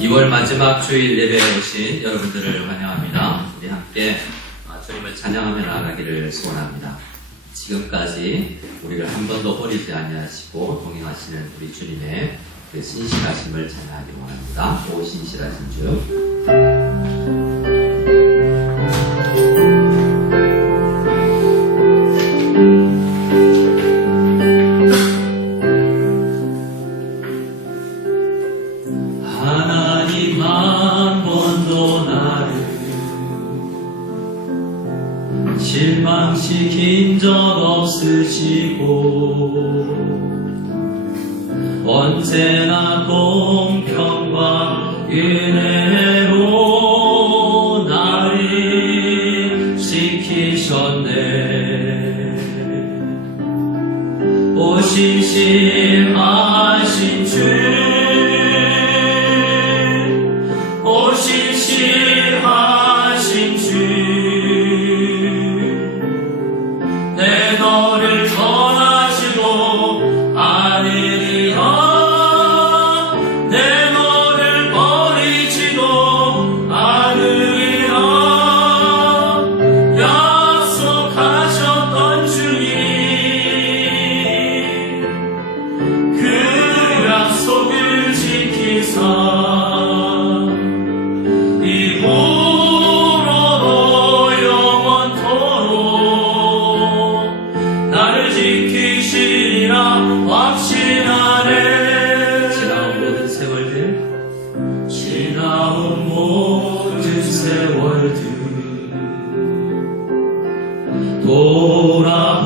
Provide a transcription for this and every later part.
2월 마지막 주일 예배에 오신 여러분들을 환영합니다. 우리 함께 주님을 찬양하며 나아가기를 소원합니다. 지금까지 우리를 한 번도 버리지 아니하시고 동행하시는 우리 주님의 그 신실하심을 찬양하기 원합니다. 오 신실하신 주. 실망시킨 적 없으시고 언제나 공평과 은혜로 나를 지키셨네. 오 신실하신 주, 오 신실하신 주, 내 너를 떠나시고 않으리라. 내 너를 버리지도 않으리라. 약속하셨던 주님, 그 약속을 지키사 확신하네. 지나온 모든 세월들 돌아보아도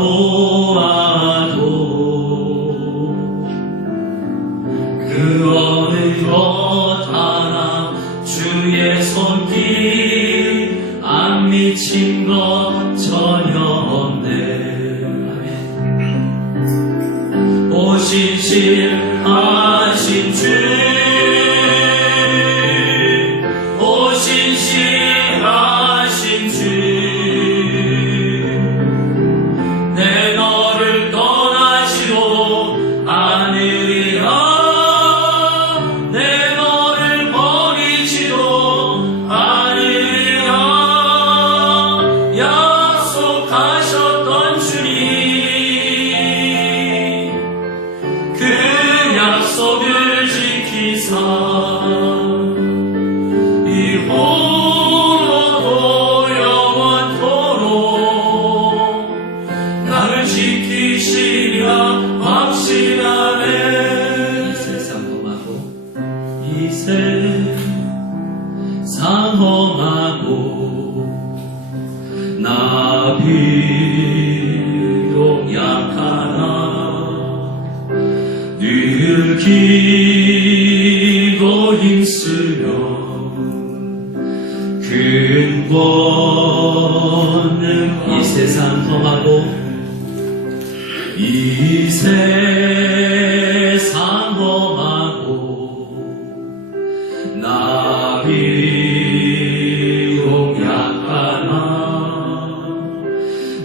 그 어느 것 하나 주의 손길 안 미친 것 전혀 없네. 오 신실하신 주, 오 신실하신 주, 내 너를 떠나시고 않으리라. 내 너를 버리지도 않으리라. 약속하셨던 주님, 그 약속을 지키사 이 홀로도 영원토록 나를 지키시리라 확신하네. 이 세상 험하고 나 비록 약하나 늘 기도 힘쓰며 큰 권능. 이 세상 험하고 이 세상 험하고 나 비록 약하나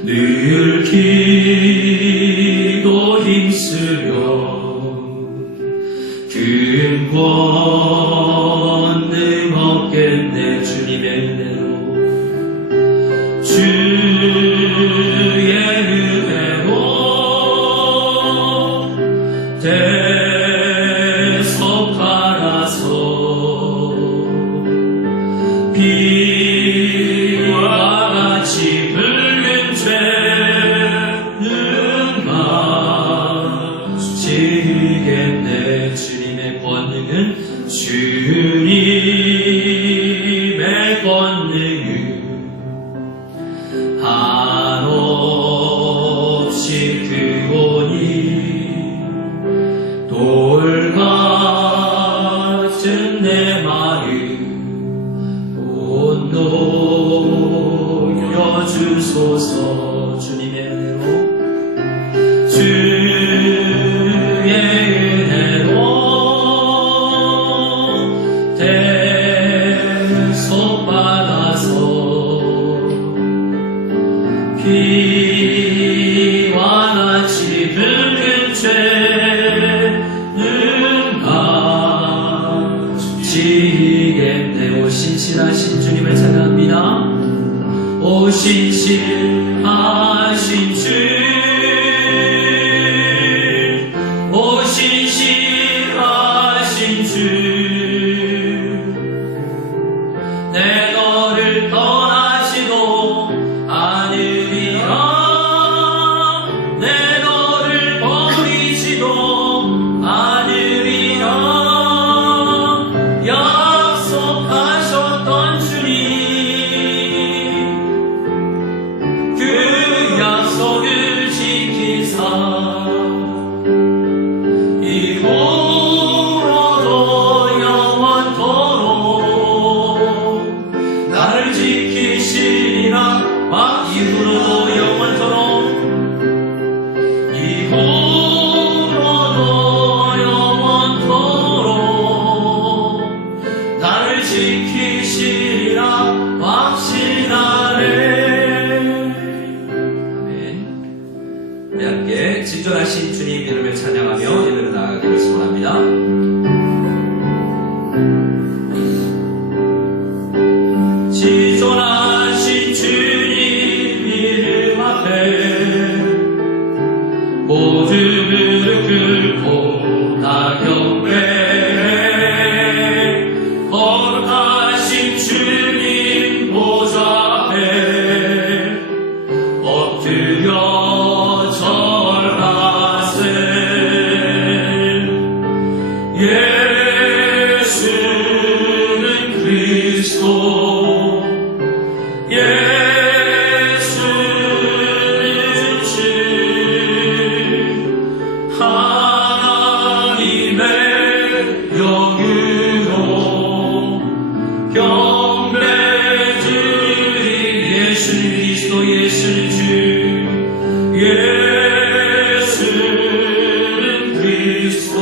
늘 기도 힘쓰며 큰 권능 얻겠네. 주님의 은혜로, 주의 은혜로 대속하라서 비와 같이 붉은 죄는 마치겠네. 주님의 권능은, 주님의 권능은 한없이 크오니 돌같은 내 마음 온도여주소서. 주님의 은혜로, 주의 은혜로 주시겠네. 오 신실하신 주님을 찬양합니다. 오 신실하신 주, 오 신실하신 주, 내 너를 떠나지도 않으리라, 내 너를 버리지도 않으리라. 약속하셨던 주님, 그 약속을 지키사 이후로도 영원토록 나를 지키시리라. 이후로도 영원토록, 이후로도 영원토록 나를 지키시리라. 확신하네. 아멘. 우리 함께 진존하신 주님 이름을 찬양하며 예배로 나아가기를 소원합니다. 지존하신 주님 이름 앞에 모두 무릎 꿇고 다 경배해. 거룩하신 주님 보좌 앞에 엎드려 절하세. 예수는 그리스도, 예수는 주, 하나님의 영으로 경배드리. 예수는 그리스도, 예수는 주, 예수는 그리스도,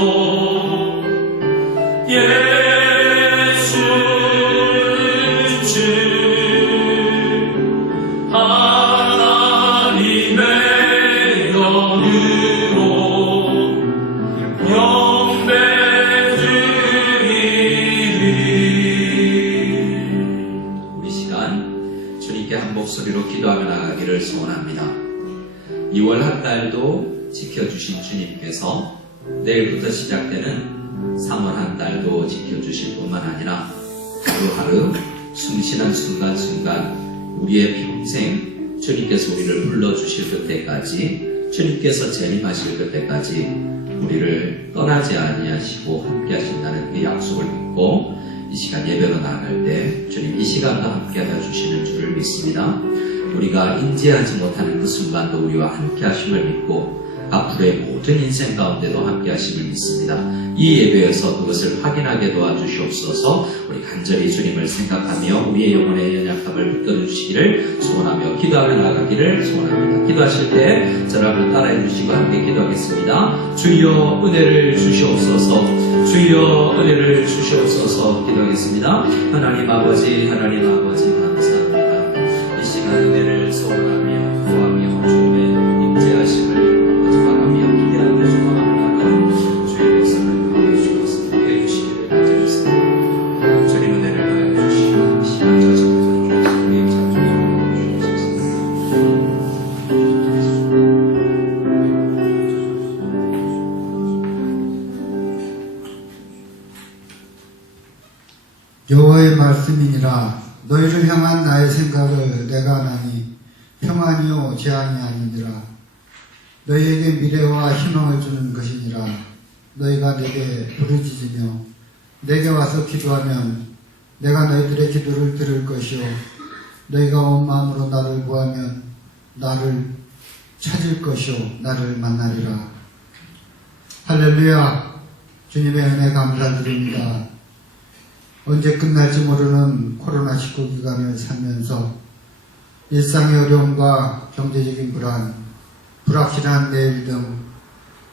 예수는 주, 하나님의 영으로 영배드리리. 우리 시간 주님께 한 목소리로 기도하며 나가기를 소원합니다. 2월 한 달도 지켜주신 주님께서 내일부터 시작되는 3월 한 달도 지켜주실 뿐만 아니라 하루하루 숨쉬는 순간순간 우리의 평생 주님께서 우리를 불러주실 그때까지, 주님께서 재림하실 그때까지 우리를 떠나지 아니하시고 함께 하신다는 그 약속을 믿고 이 시간 예배로 나아갈 때 주님 이 시간도 함께 해주시는 줄을 믿습니다. 우리가 인지하지 못하는 그 순간도 우리와 함께 하심을 믿고 앞으로의 모든 인생 가운데도 함께 하심을 믿습니다. 이 예배에서 그것을 확인하게 도와주시옵소서. 우리 간절히 주님을 생각하며 우리의 영혼의 연약함을 붙들어 주시기를 소원하며 기도하며 나가기를 소원합니다. 기도하실 때 저를 한번 따라해 주시고 함께 기도하겠습니다. 주여 은혜를 주시옵소서, 주여 은혜를 주시옵소서. 기도하겠습니다. 하나님 아버지, 하나님 아버지 감사합니다. 이 시간 은혜를 소원하며 구하며 주님의 임재하심을 바라며 기대하며 소망하며 나가는 주의 백성을 하여 주셔서 함께 해주시기를 간절했습니다. 주님 은혜를 하여 주시고 이 시간 저승에서 우리 잡수소서 여호와의 말씀이니라. 너희를 향한 나의 생각을 내가 아나니 평안이요 재앙이 아니니라. 너희에게 미래와 희망을 주는 것이니라. 너희가 내게 부르짖으며 내게 와서 기도하면 내가 너희들의 기도를 들을 것이요 너희가 온 마음으로 나를 구하면 나를 찾을 것이요 나를 만나리라. 할렐루야. 주님의 은혜 감사드립니다. 언제 끝날지 모르는 코로나19 기간을 살면서 일상의 어려움과 경제적인 불안, 불확실한 내일 등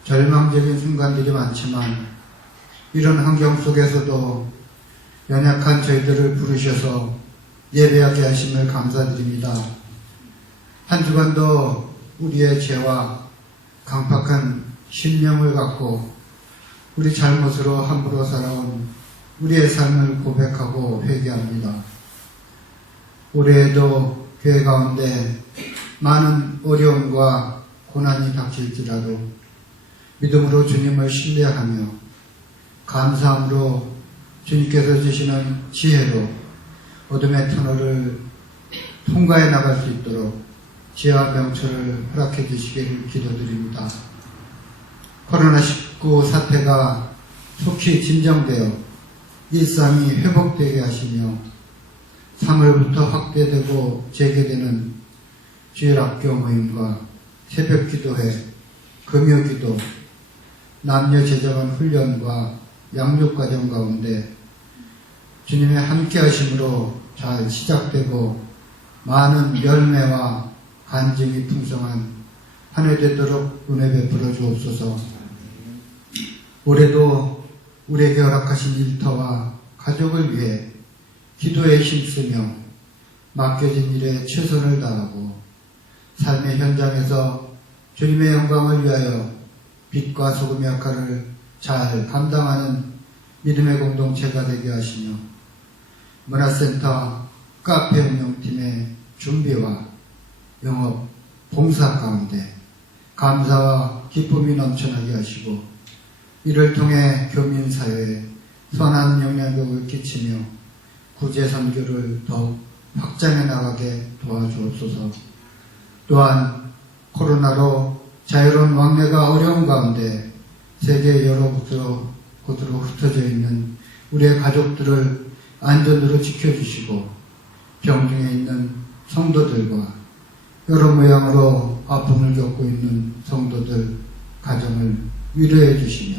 절망적인 순간들이 많지만 이런 환경 속에서도 연약한 저희들을 부르셔서 예배하게 하심을 감사드립니다. 한 주간도 우리의 죄와 강팍한 신념을 갖고 우리 잘못으로 함부로 살아온 우리의 삶을 고백하고 회개합니다. 올해에도 교회 가운데 많은 어려움과 고난이 닥칠지라도 믿음으로 주님을 신뢰하며 감사함으로 주님께서 주시는 지혜로 어둠의 터널을 통과해 나갈 수 있도록 지혜와 명철을 허락해 주시기를 기도드립니다. 코로나19 사태가 속히 진정되어 일상이 회복되게 하시며 3월부터 확대되고 재개되는 주일학교 모임과 새벽기도회, 금요기도, 남녀제자관 훈련과 양육과정 가운데 주님의 함께하심으로 잘 시작되고 많은 열매와 간증이 풍성한 한 해 되도록 은혜 베풀어 주옵소서. 올해도 우리에게 허락하신 일터와 가족을 위해 기도에 힘쓰며 맡겨진 일에 최선을 다하고 삶의 현장에서 주님의 영광을 위하여 빛과 소금의 역할을 잘 감당하는 믿음의 공동체가 되게 하시며 문화센터 카페 운영팀의 준비와 영업 봉사 가운데 감사와 기쁨이 넘쳐나게 하시고 이를 통해 교민사회에 선한 영향력을 끼치며 구제선교를 더욱 확장해 나가게 도와주옵소서. 또한 코로나로 자유로운 왕래가 어려운 가운데 세계 여러 곳으로 흩어져 있는 우리의 가족들을 안전으로 지켜주시고 병중에 있는 성도들과 여러 모양으로 아픔을 겪고 있는 성도들 가정을 위로해 주시며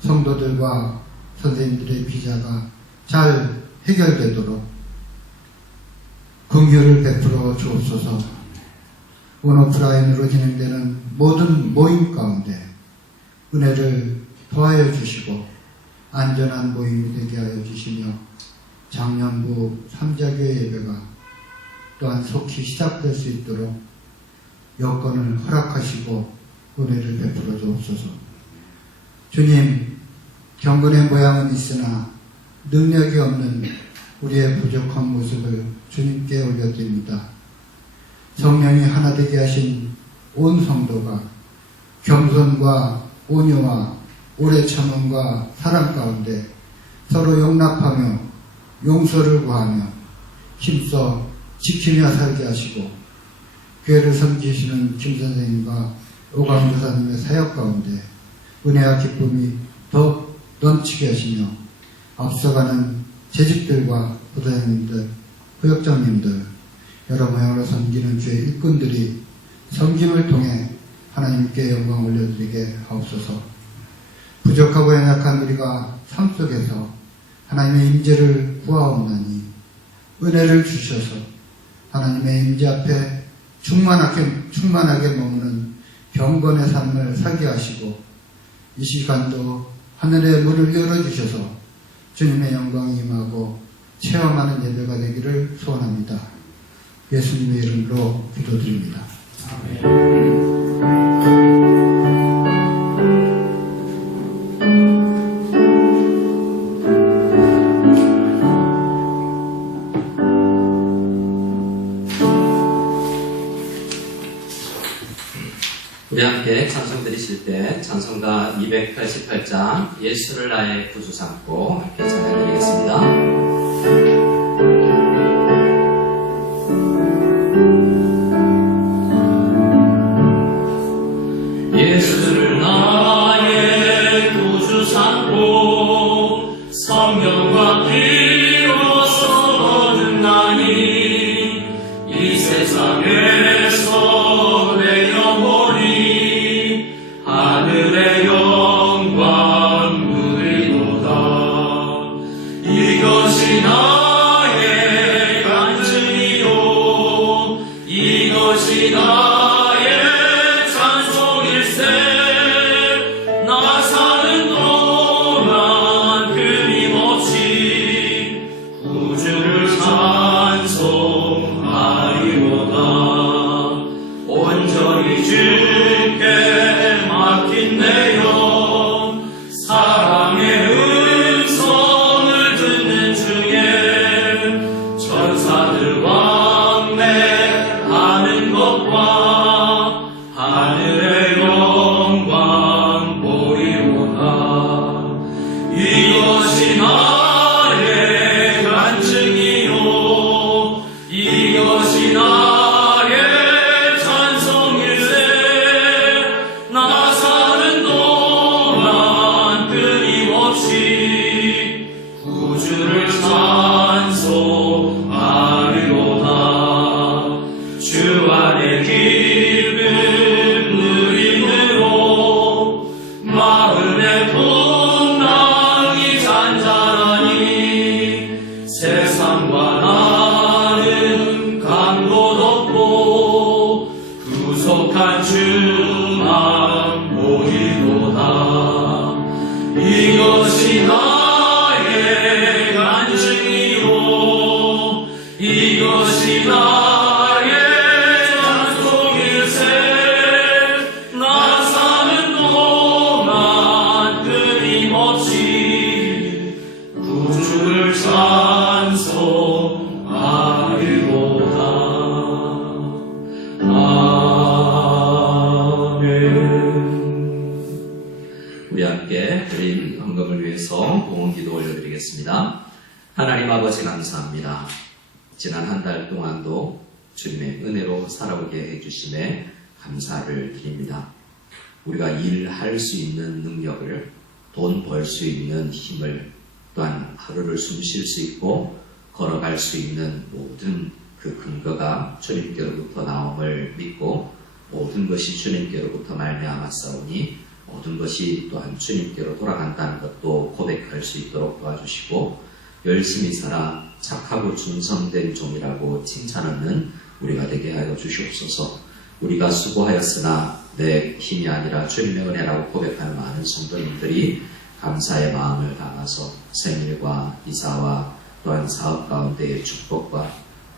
성도들과 선생님들의 비자가 잘 해결되도록 긍휼을 베풀어 주옵소서. 온오프라인으로 진행되는 모든 모임 가운데 은혜를 더하여 주시고 안전한 모임이 되게 하여 주시며 장년부 3자교회 예배가 또한 속히 시작될 수 있도록 여건을 허락하시고 은혜를 베풀어 주옵소서. 주님, 경건의 모양은 있으나 능력이 없는 우리의 부족한 모습을 주님께 올려드립니다. 성령이 하나 되게 하신 온 성도가 겸손과 온유와 오래 참음과 사랑 가운데 서로 용납하며 용서를 구하며 힘써 지키며 살게 하시고 교회를 섬기시는 김 선생님과 오광 교사님의 사역 가운데 은혜와 기쁨이 더욱 넘치게 하시며 앞서가는 재직들과 부장님들, 부역장님들 여러 모양으로 섬기는 주의 일꾼들이 섬김을 통해 하나님께 영광 올려드리게 하옵소서. 부족하고 연약한 우리가 삶 속에서 하나님의 임재를 구하옵나니 은혜를 주셔서 하나님의 임재 앞에 충만하게 머무는 경건의 삶을 살게 하시고 이 시간도 하늘의 문을 열어주셔서 주님의 영광이 임하고 체험하는 예배가 되기를 소원합니다. 예수님의 이름으로 기도드립니다. 우리 함께 찬송 드리실 때 찬송가 288장 예수를 나의 구주 삼고 함께 찬양 드리겠습니다. 예수를 나의 구주 삼고 성령과 피로써 얻은나니 이 세상에서 내 영혼이 하늘의 영광 누리도다. 이것이 나의 간증이요 이것이 나의 찬송일세. 나 사는 동안 끊임없이 구주를 찬송하리로다. 온전히 주께 맡긴 내 영 사랑의 음성 이것이 나의 간증이요 이것이 나의 찬송일세 나 사는 동안 끊임없이 구주를 찬송하리로다 주 안에 기쁨 누림으로 마음의 풍랑이 잔잔하니 세상과 나는 강도 덮고 구속한 주만 보이도다 이것이 나의 간증이요 이것이 나의 찬송일세 나 사는 동안 끊임없이 구주를 찬송하리로다 아멘. 우리 함께 드린 헌금을 위해서 봉헌 기도 올려드리겠습니다. 하나님 아버지 감사합니다. 지난 한 달 동안도 주님의 은혜로 살아오게 해주심에 감사를 드립니다. 우리가 일할 수 있는 능력을, 돈 벌 수 있는 힘을, 또한 하루를 숨 쉴 수 있고 걸어갈 수 있는 모든 그 근거가 주님께로부터 나옴을 믿고 모든 것이 주님께로부터 말미암았사오니 모든 것이 또한 주님께로 돌아간다는 것도 고백할 수 있도록 도와주시고 열심히 살아 착하고 충성된 종이라고 칭찬하는 우리가 되게 하여 주시옵소서. 우리가 수고하였으나 내 힘이 아니라 주님의 은혜라고 고백하는 많은 성도님들이 감사의 마음을 담아서 생일과 이사와 또한 사업 가운데의 축복과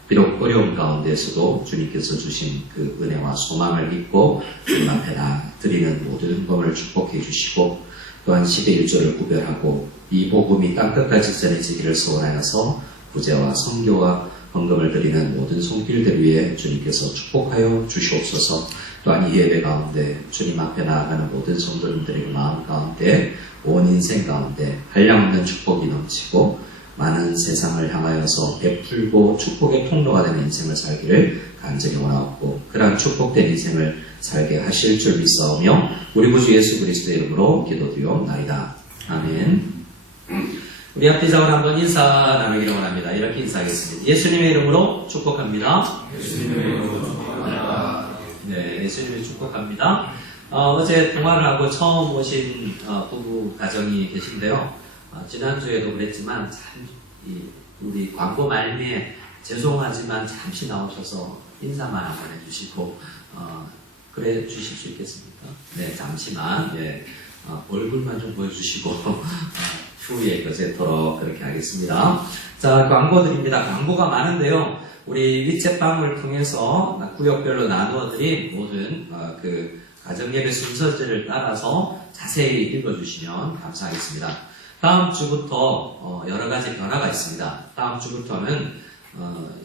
비록 어려운 가운데서도 주님께서 주신 그 은혜와 소망을 믿고 주님 앞에 드리는 모든 헌금을 축복해 주시고 또한 시대 일조를 구별하고 이 복음이 땅끝까지 전해지기를 소원하여서 부제와 선교와 헌금을 드리는 모든 손길들 위에 주님께서 축복하여 주시옵소서. 또한 이 예배 가운데 주님 앞에 나아가는 모든 성도님들의 마음 가운데 온 인생 가운데 한량없는 축복이 넘치고 많은 세상을 향하여서 베풀고 축복의 통로가 되는 인생을 살기를 간절히 원하옵고 그러한 축복된 인생을 살게 하실 줄 믿사오며 우리 구주 예수 그리스도의 이름으로 기도드리옵나이다. 아멘. 우리 앞뒤자원 한번 인사 나누기를 원합니다. 이렇게 인사하겠습니다. 예수님의 이름으로 축복합니다. 예수님의 이름으로 축복합니다. 네, 예수님을 축복합니다. 어제 통화를 하고 처음 오신 부부 가정이 계신데요. 지난주에도 그랬지만 참 우리 광고 말미에 죄송하지만 잠시 나오셔서 인사만 한번 해주시고 그래 주실 수 있겠습니까? 네, 잠시만 얼굴만 좀 보여주시고 후에 거제토록 그렇게 하겠습니다. 자, 광고 드립니다. 광고가 많은데요. 우리 윗제방을 통해서 구역별로 나누어드린 모든 그 가정예배 순서들을 따라서 자세히 읽어주시면 감사하겠습니다. 다음 주부터 여러 가지 변화가 있습니다. 다음 주부터는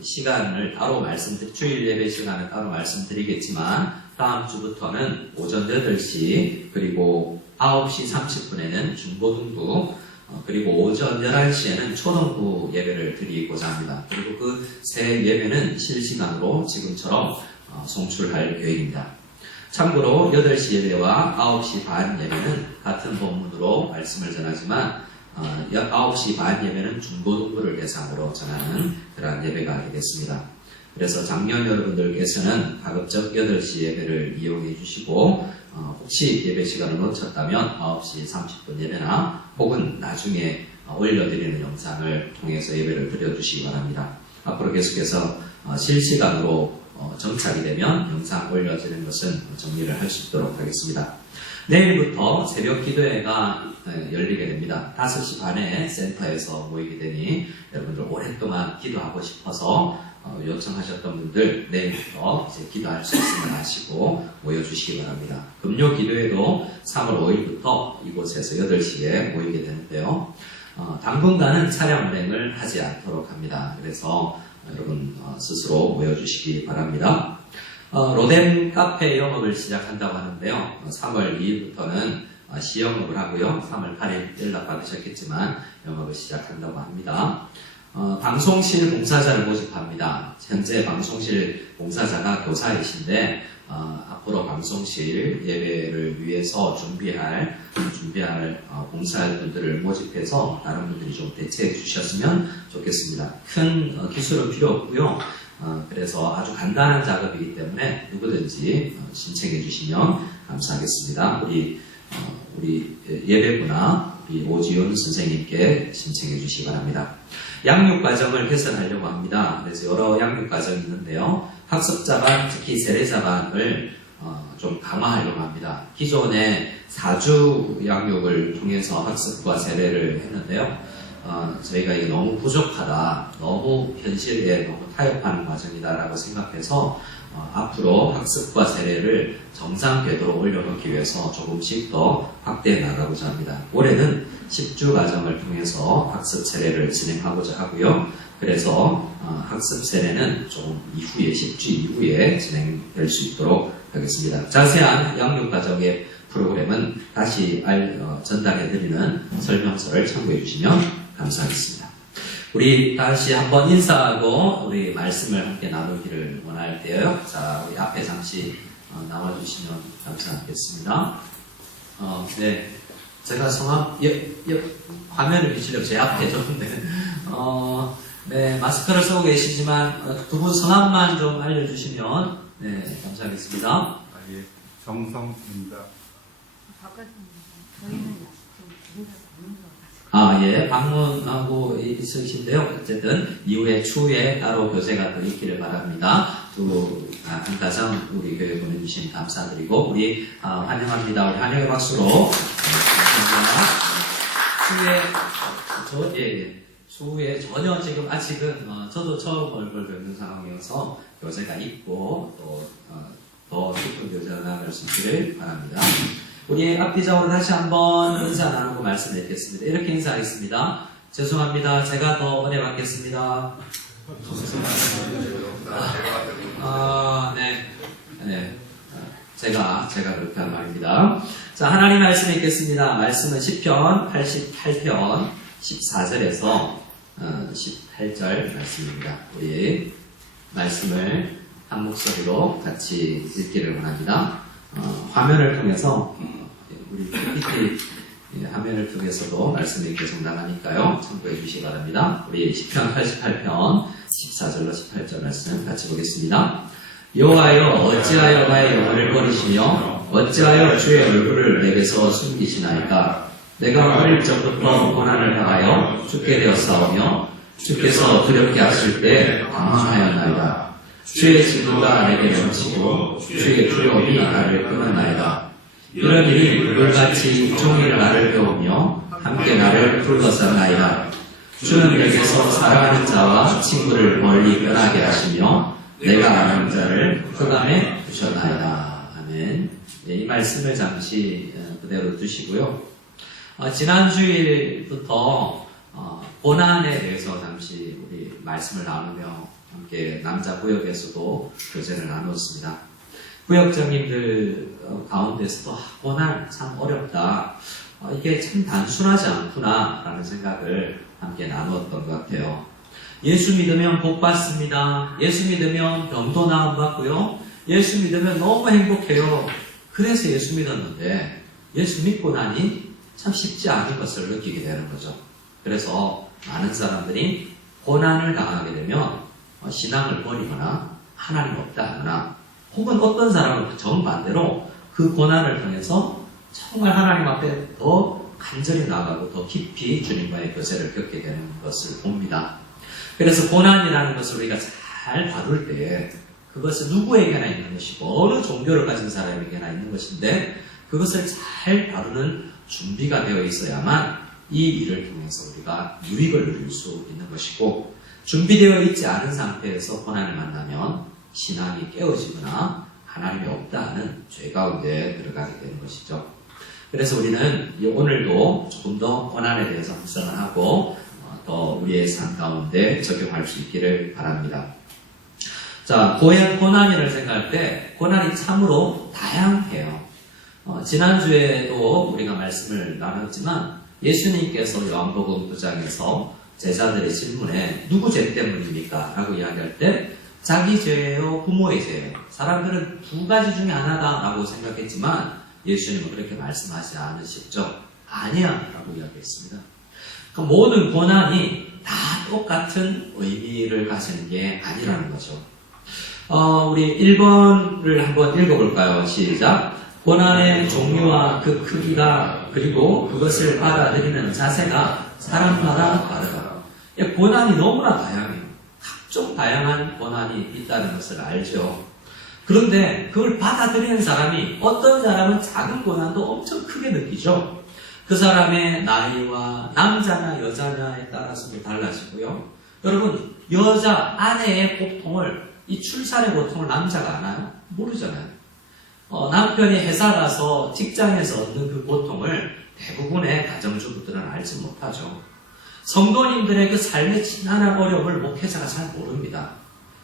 시간을 따로 주일 예배 시간을 따로 말씀드리겠지만 다음 주부터는 오전 8시 그리고 9시 30분에는 중고등부 그리고 오전 11시에는 초등부 예배를 드리고자 합니다. 그리고 그 세 예배는 실시간으로 지금처럼 송출할 계획입니다. 참고로 8시 예배와 9시 반 예배는 같은 본문으로 말씀을 전하지만 9시 반 예배는 중고등부를 대상으로 전하는 그러한 예배가 되겠습니다. 그래서 작년 여러분들께서는 가급적 8시 예배를 이용해 주시고 혹시 예배 시간을 놓쳤다면 9시 30분 예배나 혹은 나중에 올려드리는 영상을 통해서 예배를 드려주시기 바랍니다. 앞으로 계속해서 실시간으로 정착이 되면 영상 올려지는 것은 정리를 할 수 있도록 하겠습니다. 내일부터 새벽 기도회가 열리게 됩니다. 5시 반에 센터에서 모이게 되니 여러분들 오랫동안 기도하고 싶어서 요청하셨던 분들 내일부터 이제 기도할 수 있음을 아시고 모여주시기 바랍니다. 금요 기도회도 3월 5일부터 이곳에서 8시에 모이게 되는데요. 당분간은 차량 운행을 하지 않도록 합니다. 그래서 여러분 스스로 모여주시기 바랍니다. 로뎀 카페 영업을 시작한다고 하는데요. 3월 2일부터는 시영업을 하고요. 3월 8일 연락받으셨겠지만 영업을 시작한다고 합니다. 방송실 봉사자를 모집합니다. 현재 방송실 봉사자가 교사이신데 앞으로 방송실 예배를 위해서 준비할 봉사할 분들을 모집해서 다른 분들이 좀 대체해 주셨으면 좋겠습니다. 큰 기술은 필요 없고요. 그래서 아주 간단한 작업이기 때문에 누구든지 신청해 주시면 감사하겠습니다. 우리 예배부나 우리 오지훈 선생님께 신청해 주시기 바랍니다. 양육과정을 개선하려고 합니다. 그래서 여러 양육과정이 있는데요. 학습자반, 특히 세례자반을 좀 강화하려고 합니다. 기존에 4주 양육을 통해서 학습과 세례를 했는데요. 저희가 이게 너무 부족하다, 너무 현실에 너무 타협하는 과정이다라고 생각해서 앞으로 학습과 세례를 정상 궤도로 올려놓기 위해서 조금씩 더 확대해 나가고자 합니다. 올해는 10주 과정을 통해서 학습 세례를 진행하고자 하고요. 그래서 학습 세례는 조금 이후에 10주 이후에 진행될 수 있도록 하겠습니다. 자세한 양육 과정의 프로그램은 다시 전달해드리는 설명서를 참고해 주시면 감사하겠습니다. 우리 다시 한번 인사하고 우리 말씀을 함께 나누기를 원할게요. 자, 우리 앞에 잠시 나와주시면 감사하겠습니다. 네, 제가 성함 화면을 비추려고 제 앞에 줬는데 네, 마스크를 쓰고 계시지만 두 분 성함만 좀 알려주시면 네, 감사하겠습니다. 예, 정성입니다. 예, 방문하고 있으신데요. 어쨌든 이후에 추후에 따로 교재가 더 있기를 바랍니다. 한 가정 우리 교회 보내주신 감사드리고 우리 환영합니다. 우리 환영의 박수로 추후에 전혀 지금 아직은 저도 처음 얼굴 뵙는 상황이어서 교재가 있고 또 더 깊은 교재가 나갈 수 있기를 바랍니다. 우리 앞뒤적으로 다시 한번 인사 나누고 말씀드리겠습니다. 이렇게 인사하겠습니다. 죄송합니다. 제가 더 은혜 받겠습니다. 네. 제가 그렇게 한 말입니다. 자, 하나님 말씀 읽겠습니다. 말씀은 시편 88편 14절에서 18절 말씀입니다. 우리 말씀을 한 목소리로 같이 읽기를 원합니다. 화면을 통해서 우리 PPT 화면을 통해서도 말씀이 계속 나가니까요. 참고해 주시기 바랍니다. 우리 시편 88편 14절로 18절 말씀 같이 보겠습니다. 여호와여 어찌하여 나의 영혼을 버리시며 어찌하여 주의 얼굴을 내게서 숨기시나이까. 내가 어릴 적부터 고난을 당하여 죽게 되었사오며 주께서 두렵게 하실 때 방주하였나이다. 주의 진노가 내게 넘치고 주의 두려움이 나를 끊었나이다. 이런 일이 물같이 종일 나를 배우며 함께 나를 불러서나이다. 주는 내게서 사랑하는 자와 친구를 멀리 떠나게 하시며 내가 아는 자를 흑암에 두셨나이다. 아멘. 네, 이 말씀을 잠시 그대로 두시고요. 지난 주일부터 고난에 대해서 잠시 우리 말씀을 나누며 함께 남자 구역에서도 교제를 나누었습니다. 구역장님들 가운데서도 고난 참 어렵다. 이게 참 단순하지 않구나 라는 생각을 함께 나누었던 것 같아요. 예수 믿으면 복 받습니다. 예수 믿으면 병도 나음 받고요. 예수 믿으면 너무 행복해요. 그래서 예수 믿었는데 예수 믿고 나니 참 쉽지 않은 것을 느끼게 되는 거죠. 그래서 많은 사람들이 고난을 당하게 되면 신앙을 버리거나 하나님 없다 하거나 혹은 어떤 사람은 정반대로 그 고난을 통해서 정말 하나님 앞에 더 간절히 나가고 더 깊이 주님과의 교제를 겪게 되는 것을 봅니다. 그래서 고난이라는 것을 우리가 잘 다룰 때 그것은 누구에게나 있는 것이고 어느 종교를 가진 사람에게나 있는 것인데 그것을 잘 다루는 준비가 되어 있어야만 이 일을 통해서 우리가 유익을 누릴 수 있는 것이고 준비되어 있지 않은 상태에서 고난을 만나면 신앙이 깨어지거나 하나님이 없다 하는 죄 가운데 들어가게 되는 것이죠. 그래서 우리는 오늘도 조금 더 고난에 대해서 묵상을 하고 더 우리의 삶 가운데 적용할 수 있기를 바랍니다. 자, 고난이를 생각할 때 고난이 참으로 다양해요. 지난주에도 우리가 말씀을 나눴지만 예수님께서 요한복음 9장에서 제자들의 질문에 누구 죄 때문입니까? 라고 이야기할 때 자기 죄예요? 부모의 죄예요? 사람들은 두 가지 중에 하나다 라고 생각했지만 예수님은 그렇게 말씀하지 않으셨죠. 아니야 라고 이야기했습니다. 그러니까 모든 고난이 다 똑같은 의미를 가지는 게 아니라는 거죠. 우리 1번을 한번 읽어볼까요? 시작. 고난의 종류와 그 크기가 그리고 그것을 받아들이는 자세가 사람마다 다르다. 고난이 너무나 다양해요. 각종 다양한 고난이 있다는 것을 알죠. 그런데 그걸 받아들이는 사람이 어떤 사람은 작은 고난도 엄청 크게 느끼죠. 그 사람의 나이와 남자나 여자냐에 따라서도 달라지고요. 여러분, 여자 아내의 고통을, 이 출산의 고통을 남자가 아나요? 모르잖아요. 남편이 회사 가서 직장에서 얻는 그 고통을 대부분의 가정주부들은 알지 못하죠. 성도님들의 그 삶의 지난한 어려움을 목회자가 잘 모릅니다.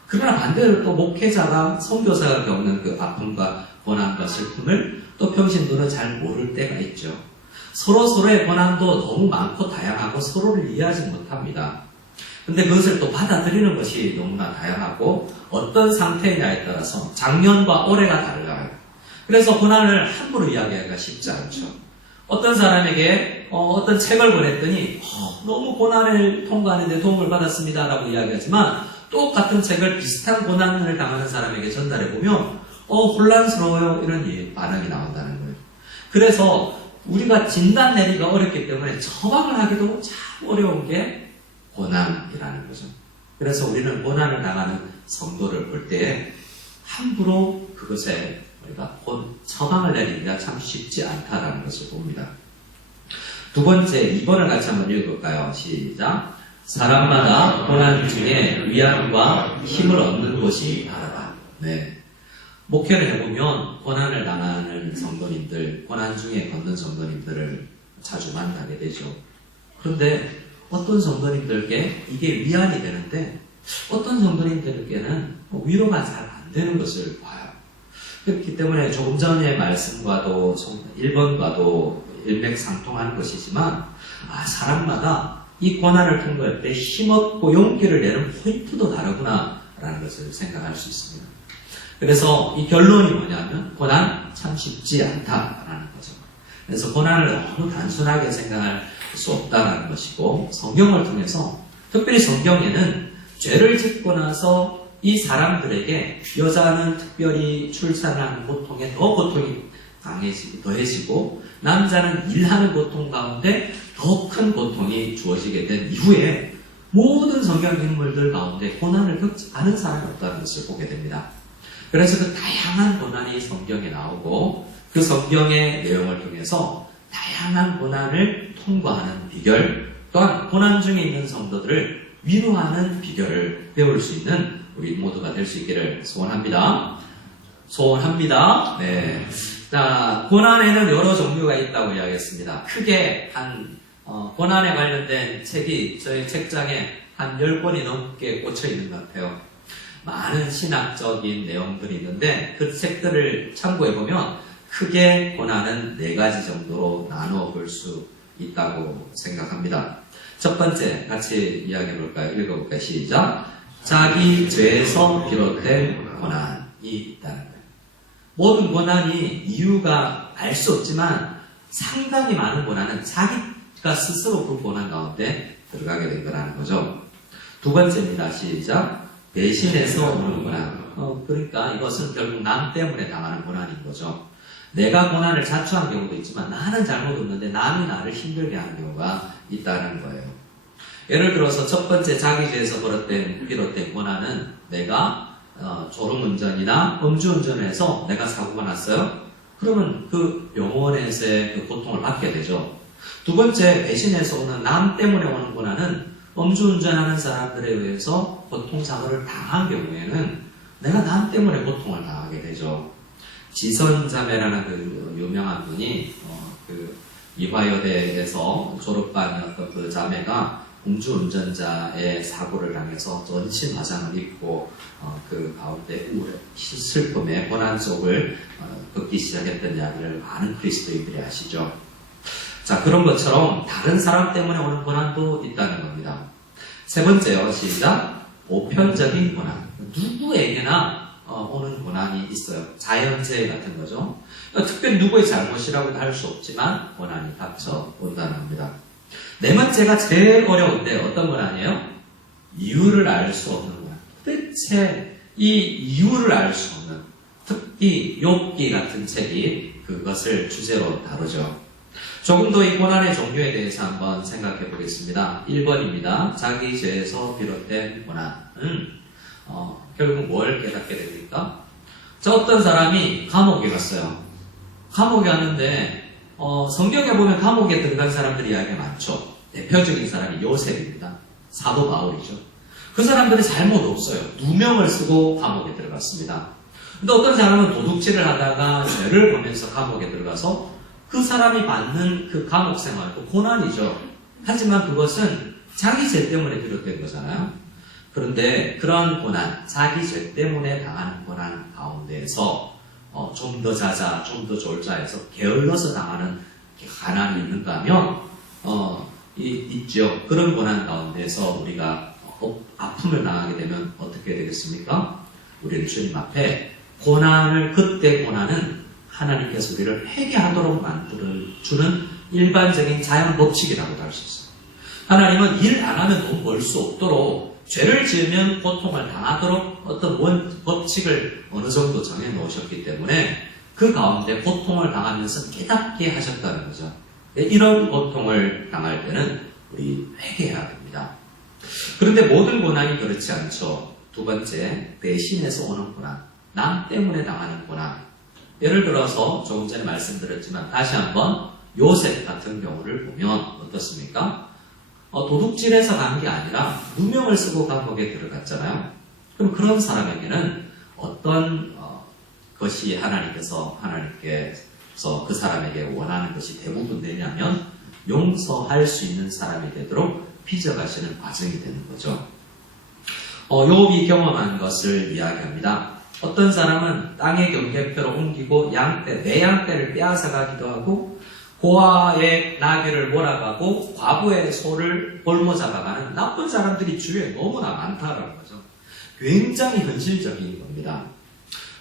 그러나 반대로 또 목회자가 선교사가 겪는 그 아픔과 고난과 슬픔을 또 평신도는 잘 모를 때가 있죠. 서로의 고난도 너무 많고 다양하고 서로를 이해하지 못합니다. 근데 그것을 또 받아들이는 것이 너무나 다양하고 어떤 상태냐에 따라서 작년과 올해가 달라요. 그래서 고난을 함부로 이야기하기가 쉽지 않죠. 어떤 사람에게 어떤 책을 보냈더니 너무 고난을 통과하는데 도움을 받았습니다 라고 이야기하지만 똑같은 책을 비슷한 고난을 당하는 사람에게 전달해보면 혼란스러워요 이런 반응이 나온다는 거예요. 그래서 우리가 진단 내리기가 어렵기 때문에 처방을 하기도 참 어려운 게 고난이라는 거죠. 그래서 우리는 고난을 당하는 성도를 볼 때 함부로 그것에 우리가 처방을 내리기가 참 쉽지 않다라는 것을 봅니다. 두 번째, 2번을 같이 한번 읽어볼까요? 시작. 사람마다 고난 중에 위안과 힘을 얻는 곳이 다르다. 네. 목회를 해보면 고난을 당하는 성도님들, 고난 중에 걷는 성도님들을 자주 만나게 되죠. 그런데 어떤 성도님들께 이게 위안이 되는데 어떤 성도님들께는 위로가 잘 안 되는 것을 봐요. 그렇기 때문에 조금 전의 말씀과도 1번과도 일맥상통하는 것이지만 사람마다 이 고난을 통과할 때 힘없고 용기를 내는 포인트도 다르구나 라는 것을 생각할 수 있습니다. 그래서 이 결론이 뭐냐면 고난 참 쉽지 않다라는 거죠. 그래서 고난을 너무 단순하게 생각할 수 없다는 것이고 성경을 통해서 특별히 성경에는 죄를 짓고 나서 이 사람들에게 여자는 특별히 출산하는 고통에 더 고통이 더해지고 남자는 일하는 고통 가운데 더 큰 고통이 주어지게 된 이후에 모든 성경 인물들 가운데 고난을 겪지 않은 사람이 없다는 것을 보게 됩니다. 그래서 그 다양한 고난이 성경에 나오고 그 성경의 내용을 통해서 다양한 고난을 통과하는 비결 또한 고난 중에 있는 성도들을 위로하는 비결을 배울 수 있는 우리 모두가 될 수 있기를 소원합니다. 소원합니다. 네. 자, 고난에는 여러 종류가 있다고 이야기했습니다. 크게 고난에 관련된 책이 저희 책장에 한 10권이 넘게 꽂혀 있는 것 같아요. 많은 신학적인 내용들이 있는데 그 책들을 참고해보면 크게 고난은 4가지 정도로 나누어 볼 수 있다고 생각합니다. 첫 번째 같이 이야기해볼까요? 읽어볼까요? 시작. 자기 죄에서 비롯된 고난이 있다는 거예요. 모든 고난이 이유가 알 수 없지만 상당히 많은 고난은 자기가 스스로 그 고난 가운데 들어가게 된 거라는 거죠. 두 번째입니다. 시작. 배신해서 오는 고난. 그러니까 이것은 결국 남 때문에 당하는 고난인 거죠. 내가 고난을 자초한 경우도 있지만 나는 잘못 없는데 남이 나를 힘들게 하는 경우가 있다는 거예요. 예를 들어서 첫 번째 자기 죄에서 비롯된 고난은 내가 졸음운전이나 음주운전에서 내가 사고가 났어요. 그러면 그 병원에서의 그 고통을 받게 되죠. 두 번째 배신해서 오는 남 때문에 오는 고난은 음주운전하는 사람들에 의해서 교통사고를 당한 경우에는 내가 남 때문에 고통을 당하게 되죠. 지선자매라는 그 유명한 분이 그 이화여대에서 졸업반이었던 그 자매가 음주운전자의 사고를 당해서 전신 화상을 입고 그 가운데 슬픔의 고난 속을 걷기 시작했던 이야기를 많은 그리스도인들이 아시죠. 자, 그런 것처럼 다른 사람 때문에 오는 고난도 있다는 겁니다. 세 번째요, 시작. 보편적인 고난. 누구에게나 오는 고난이 있어요. 자연재해 같은 거죠. 특별히 누구의 잘못이라고는 할 수 없지만 고난이 닥쳐 온다는 겁니다. 네 번째가 제일 어려운데 어떤 고난이에요? 이유를 알 수 없는 고난. 도대체 이 이유를 알 수 없는, 특히 욥기 같은 책이 그것을 주제로 다루죠. 조금 더 이 고난의 종류에 대해서 한번 생각해 보겠습니다. 1번입니다. 자기 죄에서 비롯된 고난은 결국 뭘 깨닫게 됩니까? 저 어떤 사람이 감옥에 갔어요. 감옥에 갔는데 성경에 보면 감옥에 들어간 사람들이 이야기가 많죠. 대표적인 사람이 요셉입니다. 사도 바울이죠. 그 사람들이 잘못 없어요. 누명을 쓰고 감옥에 들어갔습니다. 근데 어떤 사람은 도둑질을 하다가 죄를 보면서 감옥에 들어가서 그 사람이 받는 그 감옥 생활도 고난이죠. 하지만 그것은 자기 죄 때문에 비롯된 거잖아요. 그런데 그런 고난, 자기 죄 때문에 당하는 고난 가운데에서 좀 더 자자, 좀 더 졸자 해서 게을러서 당하는 가난이 있는가 하면 있죠. 그런 고난 가운데서 우리가 아픔을 당하게 되면 어떻게 되겠습니까? 우리는 주님 앞에 그때 고난은 하나님께서 우리를 회개하도록 만들어주는 일반적인 자연 법칙이라고도 할 수 있어요. 하나님은 일 안 하면 돈 벌 수 없도록, 죄를 지으면 고통을 당하도록 어떤 법칙을 어느 정도 정해 놓으셨기 때문에 그 가운데 고통을 당하면서 깨닫게 하셨다는 거죠. 이런 고통을 당할 때는 우리 회개해야 됩니다. 그런데 모든 고난이 그렇지 않죠. 두 번째, 배신에서 오는 고난, 남 때문에 당하는 고난. 예를 들어서 조금 전에 말씀드렸지만 다시 한번 요셉 같은 경우를 보면 어떻습니까? 도둑질해서 간 게 아니라 누명을 쓰고 감옥에 들어갔잖아요. 그럼 그런 사람에게는 어떤 것이 하나님께서 그 사람에게 원하는 것이 대부분 되냐면 용서할 수 있는 사람이 되도록 빚어가시는 과정이 되는 거죠. 욥이 경험한 것을 이야기합니다. 어떤 사람은 땅의 경계표로 옮기고 내 양떼를 빼앗아가기도 하고 고아의 나귀를 몰아가고 과부의 소를 볼모 잡아가는 나쁜 사람들이 주위에 너무나 많다라는 거죠. 굉장히 현실적인 겁니다.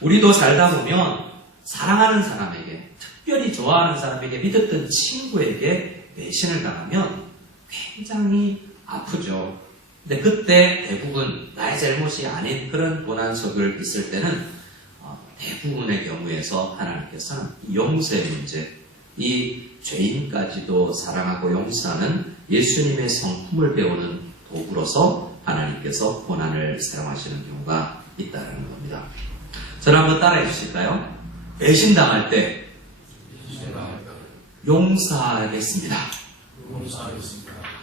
우리도 살다 보면 사랑하는 사람에게, 특별히 좋아하는 사람에게, 믿었던 친구에게 배신을 당하면 굉장히 아프죠. 근데 그때 대부분 나의 잘못이 아닌 그런 고난 속을 있을 때는 대부분의 경우에서 하나님께서는 용서의 문제, 이 죄인까지도 사랑하고 용서하는 예수님의 성품을 배우는 도구로서 하나님께서 고난을 사용하시는 경우가 있다는 겁니다. 저를 한번 따라해 주실까요? 배신당할 때 용서하겠습니다.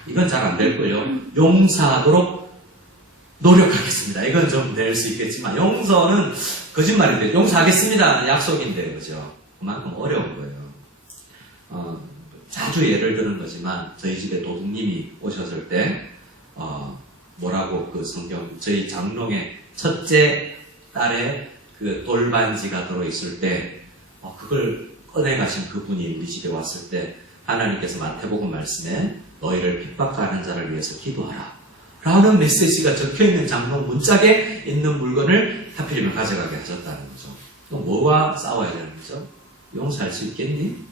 이건 잘 안 될걸요. 용서하도록 노력하겠습니다. 이건 좀 될 수 있겠지만 용서는 거짓말인데 용서하겠습니다. 약속인데 그죠? 그만큼 어려운 거예요. 자주 예를 드는 거지만 저희 집에 도둑님이 오셨을 때 뭐라고 그 성경 저희 장롱에 첫째 딸의 그 돌반지가 들어있을 때 그걸 꺼내가신 그분이 우리 집에 왔을 때 하나님께서 마태복음 말씀에 너희를 핍박하는 자를 위해서 기도하라 라는 메시지가 적혀있는 장롱 문짝에 있는 물건을 하필이면 가져가게 하셨다는 거죠. 그럼 뭐와 싸워야 되는 거죠? 용서할 수 있겠니?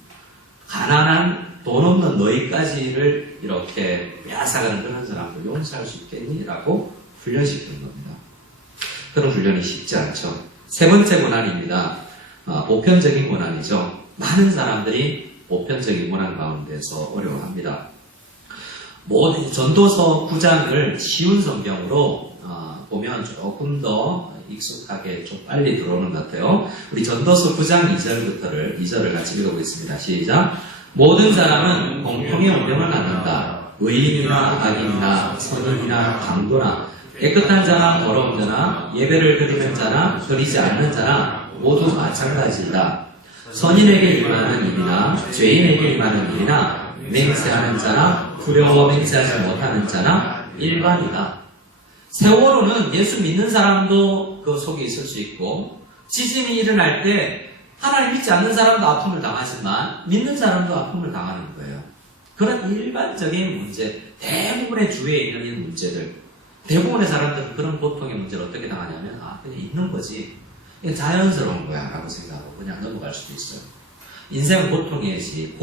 가난한 돈 없는 너희까지를 이렇게 빼앗아가는 그런 사람들 용서할 수 있겠니? 라고 훈련시키는 겁니다. 그런 훈련이 쉽지 않죠. 세 번째 고난입니다. 보편적인 고난이죠. 많은 사람들이 보편적인 고난 가운데서 어려워합니다. 전도서 9장을 쉬운 성경으로 보면 조금 더 익숙하게 좀 빨리 들어오는 것 같아요. 우리 전도서 9장 2절을 같이 읽어보겠습니다. 시작. 모든 사람은 공평의 운명을 갖는다. 의인이나 악인이나 선인이나 강도나 깨끗한 자나 더러운 자나 예배를 드리는 자나 드리지 않는 자나 모두 마찬가지이다. 선인에게 임하는 일이나 죄인에게 임하는 일이나 맹세하는 자나 두려워 맹세하지 못하는 자나 일반이다. 세월호는 예수 믿는 사람도 그 속에 있을 수 있고, 지진이 일어날 때 하나님 믿지 않는 사람도 아픔을 당하지만 믿는 사람도 아픔을 당하는 거예요. 그런 일반적인 문제, 대부분의 주위에 있는 이 문제들, 대부분의 사람들은 그런 고통의 문제를 어떻게 당하냐면, 그냥 있는 거지, 이게 자연스러운 거야 라고 생각하고 그냥 넘어갈 수도 있어요. 인생은 고통이지,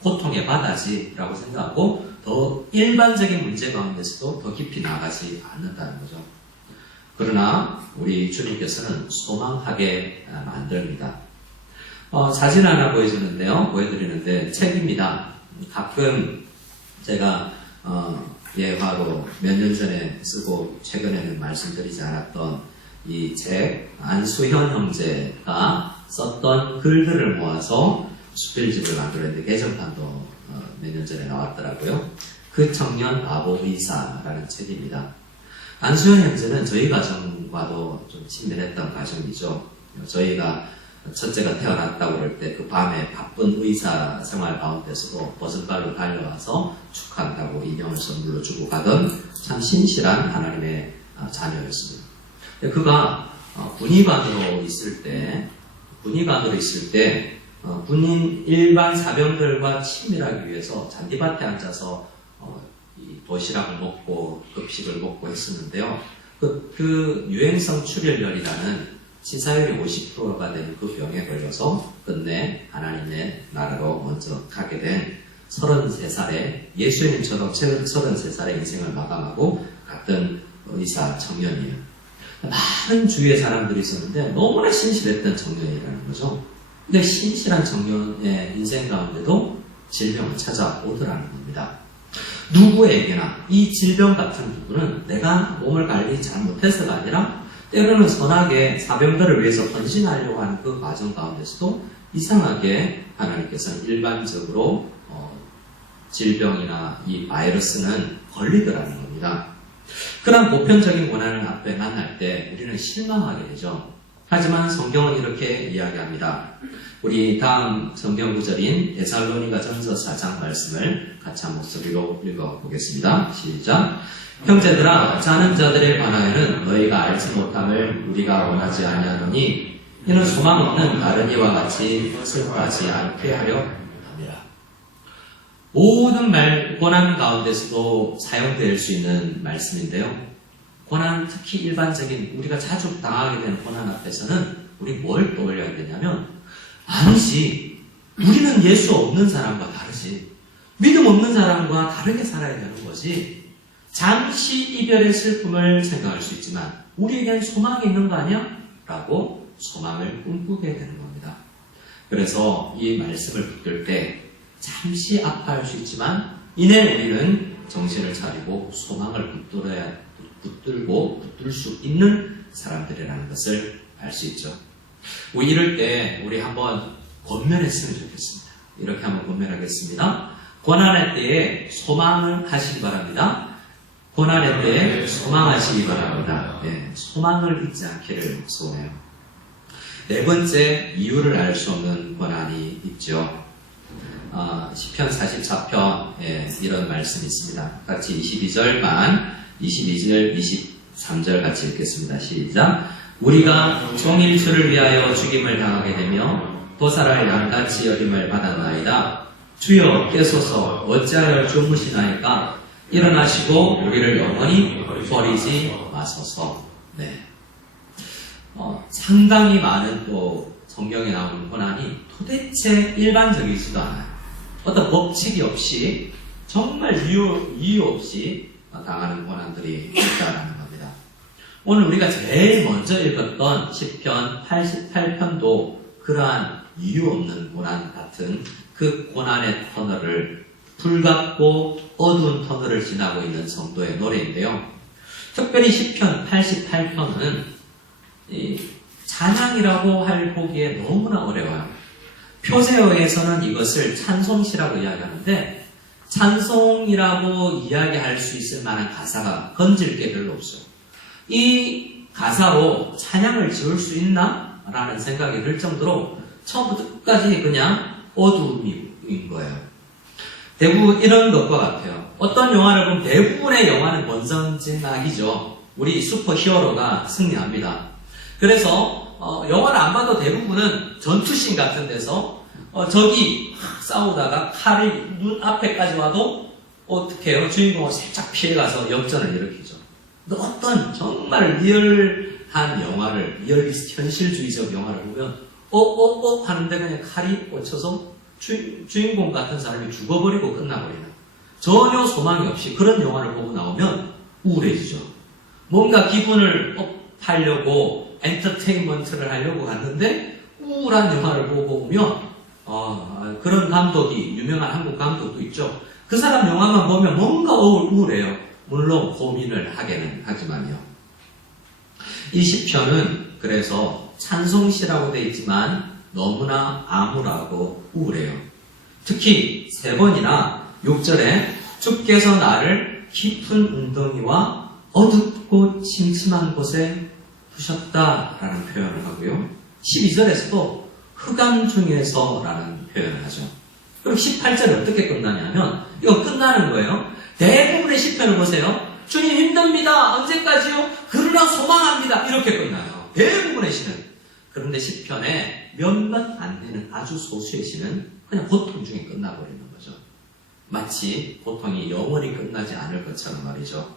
고통의 바다지 라고 생각하고 더 일반적인 문제 가운데서도 더 깊이 나가지 않는다는 거죠. 그러나 우리 주님께서는 소망하게 만듭니다. 사진 하나 보여드리는데 책입니다. 가끔 제가 예화로 몇 년 전에 쓰고 최근에는 말씀드리지 않았던 이 책, 안수현 형제가 썼던 글들을 모아서 수필집을 만들었는데 개정판도 몇 년 전에 나왔더라고요. 그 청년 바보 의사라는 책입니다. 안수현 형제는 저희 가정과도 좀 친밀했던 가정이죠. 저희가 첫째가 태어났다고 그럴 때 그 밤에 바쁜 의사 생활 가운데서도 버선발로 달려와서 축하한다고 인형을 선물로 주고 가던 참 신실한 하나님의 자녀였습니다. 그가 군의관으로 있을 때 군인 일반 사병들과 친밀하기 위해서 잔디밭에 앉아서 도시락을 먹고 급식을 먹고 했었는데요. 그 유행성 출혈열이라는 치사율이 50%가 되는 그 병에 걸려서 끝내 하나님의 나라로 먼저 가게 된 33살에 예수님처럼 33살의 인생을 마감하고 갔던 의사 청년이에요. 많은 주위의 사람들이 있었는데 너무나 신실했던 청년이라는 거죠. 근데 신실한 청년의 인생 가운데도 질병을 찾아오더라는 겁니다. 누구에게나 이 질병 같은 부분은 내가 몸을 관리 잘 못해서가 아니라 때로는 선하게 사병들을 위해서 헌신하려고 하는 그 과정 가운데서도 이상하게 하나님께서는 일반적으로 질병이나 이 바이러스는 걸리더라는 겁니다. 그런 보편적인 고난을 앞에 만날 때 우리는 실망하게 되죠. 하지만 성경은 이렇게 이야기합니다. 우리 다음 성경 구절인 데살로니가 전서 4장 말씀을 같이 한 목소리로 읽어보겠습니다. 시작. 형제들아, 자는 자들에 관하여는 너희가 알지 못함을 우리가 원하지 아니하노니 이는 소망 없는 다른 이와 같이 슬퍼하지 않게 하려 합니다. 모든 고난 가운데서도 사용될 수 있는 말씀인데요. 고난, 특히 일반적인 우리가 자주 당하게 되는 고난 앞에서는 우리 뭘 떠올려야 되냐면, 아니지, 우리는 예수 없는 사람과 다르지, 믿음 없는 사람과 다르게 살아야 되는 거지. 잠시 이별의 슬픔을 생각할 수 있지만 우리에겐 소망이 있는 거 아니야? 라고 소망을 꿈꾸게 되는 겁니다. 그래서 이 말씀을 붙들 때 잠시 아파할 수 있지만 이내 우리는 정신을 차리고 소망을 붙들 수 있는 사람들이라는 것을 알 수 있죠. 이럴 때 우리 한번 권면했으면 좋겠습니다. 이렇게 한번 권면하겠습니다. 고난의 때에 소망을 하시기 바랍니다. 고난의 때에 소망하시기 바랍니다. 네, 소망을 잊지 않기를 소원해요. 네 번째, 이유를 알 수 없는 고난이 있죠. 시편 44편에 이런 말씀이 있습니다. 같이 22절, 23절 같이 읽겠습니다. 시작. 우리가 종일주를 위하여 죽임을 당하게 되며 도살할 양같이 여김을 받았나이다. 주여 깨소서 어찌하여 주무시나이까? 일어나시고 우리를 영원히 버리지 마소서. 네. 상당히 많은 또 성경에 나오는 고난이 도대체 일반적이지도 않아요. 어떤 법칙이 없이 정말 이유 없이 당하는 고난들이 있다는 겁니다. 오늘 우리가 제일 먼저 읽었던 시편 88편도 그러한 이유 없는 고난 같은 그 고난의 터널을 불같고 어두운 터널을 지나고 있는 성도의 노래인데요. 특별히 시편 88편은 찬양이라고 보기에 너무나 어려워요. 표세어에서는 이것을 찬송시라고 이야기하는데 찬송이라고 이야기할 수 있을 만한 가사가 건질 게 별로 없어요. 이 가사로 찬양을 지을 수 있나? 라는 생각이 들 정도로 처음부터 끝까지 그냥 어두움인 거예요. 대부분 이런 것과 같아요. 어떤 영화를 보면 대부분의 영화는 원선진악이죠. 우리 슈퍼히어로가 승리합니다. 그래서 영화를 안 봐도 대부분은 전투씬 같은 데서 적이 막 싸우다가 칼이 눈 앞에까지 와도 어떻게 해요? 주인공을 살짝 피해가서 역전을 일으키죠. 근데 어떤 정말 리얼한 영화를, 리얼리스트 현실주의적 영화를 보면 하는데 그냥 칼이 꽂혀서 주인공 같은 사람이 죽어버리고 끝나버리는, 전혀 소망이 없이 그런 영화를 보고 나오면 우울해지죠. 뭔가 기분을 업하려고 엔터테인먼트를 하려고 갔는데 우울한 영화를 보고 오면 그런 감독이, 유명한 한국 감독도 있죠. 그 사람 영화만 보면 뭔가 우울해요. 물론 고민을 하기는 하지만요. 이 시편은 그래서 찬송시라고 되어 있지만 너무나 암울하고 우울해요. 특히 3번이나 6절에 주께서 나를 깊은 웅덩이와 어둡고 침침한 곳에 두셨다라는 표현을 하고요. 12절에서도 흑암 중에서라는 표현을 하죠. 그럼 18절이 어떻게 끝나냐면 이거 끝나는 거예요. 대부분의 시편을 보세요. 주님 힘듭니다. 언제까지요? 그러나 소망합니다. 이렇게 끝나요. 대부분의 시는. 그런데 시편에 몇몇 안 되는 아주 소수의 시는 그냥 고통 중에 끝나버리는 거죠. 마치 고통이 영원히 끝나지 않을 것처럼 말이죠.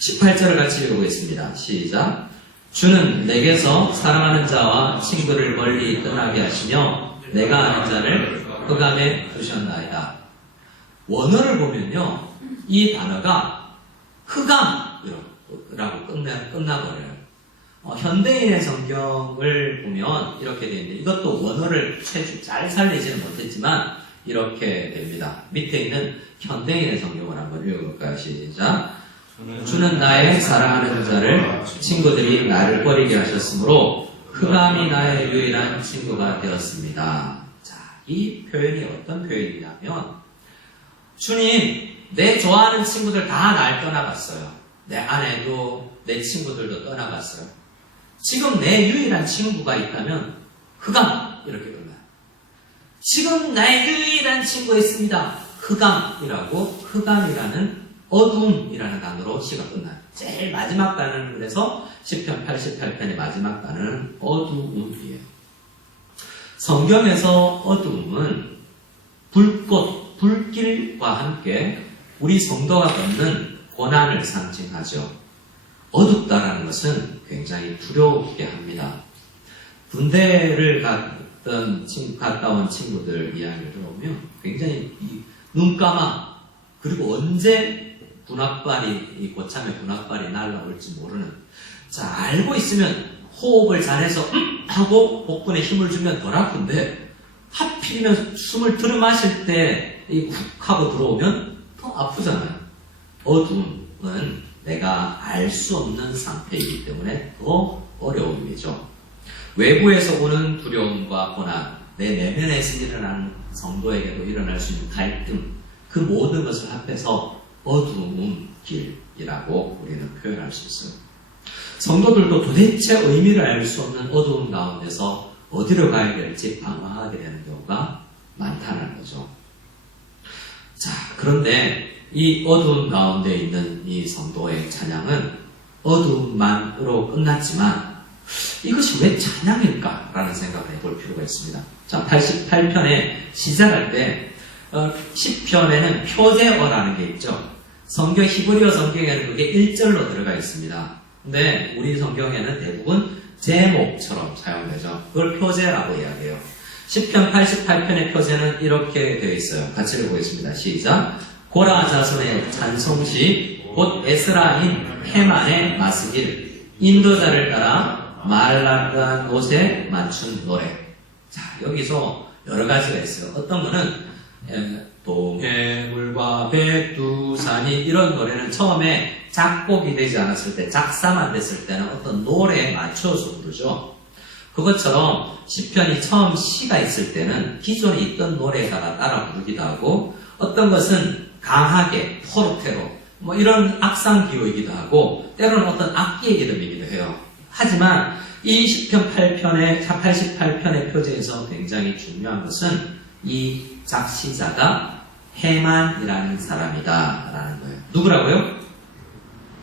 18절을 같이 읽어보겠습니다. 시작. 주는 내게서 사랑하는 자와 친구를 멀리 떠나게 하시며 내가 아는 자를 흑암에 두셨나이다. 원어를 보면요, 이 단어가 흑암이라고 끝나버려요. 현대인의 성경을 보면 이렇게 되어 있는데, 이것도 원어를 잘 살리지는 못했지만 이렇게 됩니다. 밑에 있는 현대인의 성경을 한번 읽어볼까요? 시작. 주는 나의 사랑하는 자를 친구들이 나를 버리게 하셨으므로 흑암이 나의 유일한 친구가 되었습니다. 자, 이 표현이 어떤 표현이냐면, 주님, 내 좋아하는 친구들 다 날 떠나갔어요. 내 아내도 내 친구들도 떠나갔어요. 지금 내 유일한 친구가 있다면 흑암, 이렇게 끝나요. 지금 나의 유일한 친구가 있습니다. 흑암이라고, 흑암이라는 어둠이라는 단어로 시가 끝나요. 제일 마지막 단어는 그래서 시편 88편의 마지막 단어는 어두움이에요. 성경에서 어두움은 불꽃, 불길과 함께 우리 성도가 겪는 고난을 상징하죠. 어둡다라는 것은 굉장히 두려우게 합니다. 군대를 갔다 온 친구들 이야기를 들어보면 굉장히 눈 감아, 그리고 언제 고참의 군악발이 날라올지 모르는, 자, 알고 있으면 호흡을 잘해서 하고 복근에 힘을 주면 덜 아픈데 하필이면 숨을 들이마실 때 훅 하고 들어오면 더 아프잖아요. 어둠은 내가 알 수 없는 상태이기 때문에 더 어려운 일이죠. 외부에서 오는 두려움과 고난, 내 내면에서 일어나는 성도에게도 일어날 수 있는 갈등, 그 모든 것을 합해서 어두운 길이라고 우리는 표현할 수 있어요. 성도들도 도대체 의미를 알 수 없는 어두운 가운데서 어디로 가야 될지 방황하게 되는 경우가 많다는 거죠. 자, 그런데 이 어두운 가운데 있는 이 성도의 찬양은 어두움만으로 끝났지만 이것이 왜 찬양일까라는 생각을 해볼 필요가 있습니다. 자, 88편에 시작할 때 10편에는 표제어라는 게 있죠. 성경 히브리어 성경에는 그게 1절로 들어가 있습니다. 근데 우리 성경에는 대부분 제목처럼 사용되죠. 그걸 표제라고 이야기해요. 10편 88편의 표제는 이렇게 되어 있어요. 같이 읽어보겠습니다. 시작. 고라 자손의 찬송시 곧 에스라인 헤만의 마스길 인도자를 따라 말라간 옷에 맞춘 노래. 자, 여기서 여러 가지가 있어요. 어떤 거는 동해물과 백두산이, 이런 노래는 처음에 작곡이 되지 않았을 때, 작사만 됐을 때는 어떤 노래에 맞춰서 부르죠. 그것처럼 시편이 처음 시가 있을 때는 기존에 있던 노래에다가 따라 부르기도 하고, 어떤 것은 강하게 포르테로 이런 악상 기호이기도 하고, 때로는 어떤 악기의 이름이기도 해요. 하지만 이 시편 88편의 표제에서 굉장히 중요한 것은 이 작시자가 해만이라는 사람이다 라는 거예요.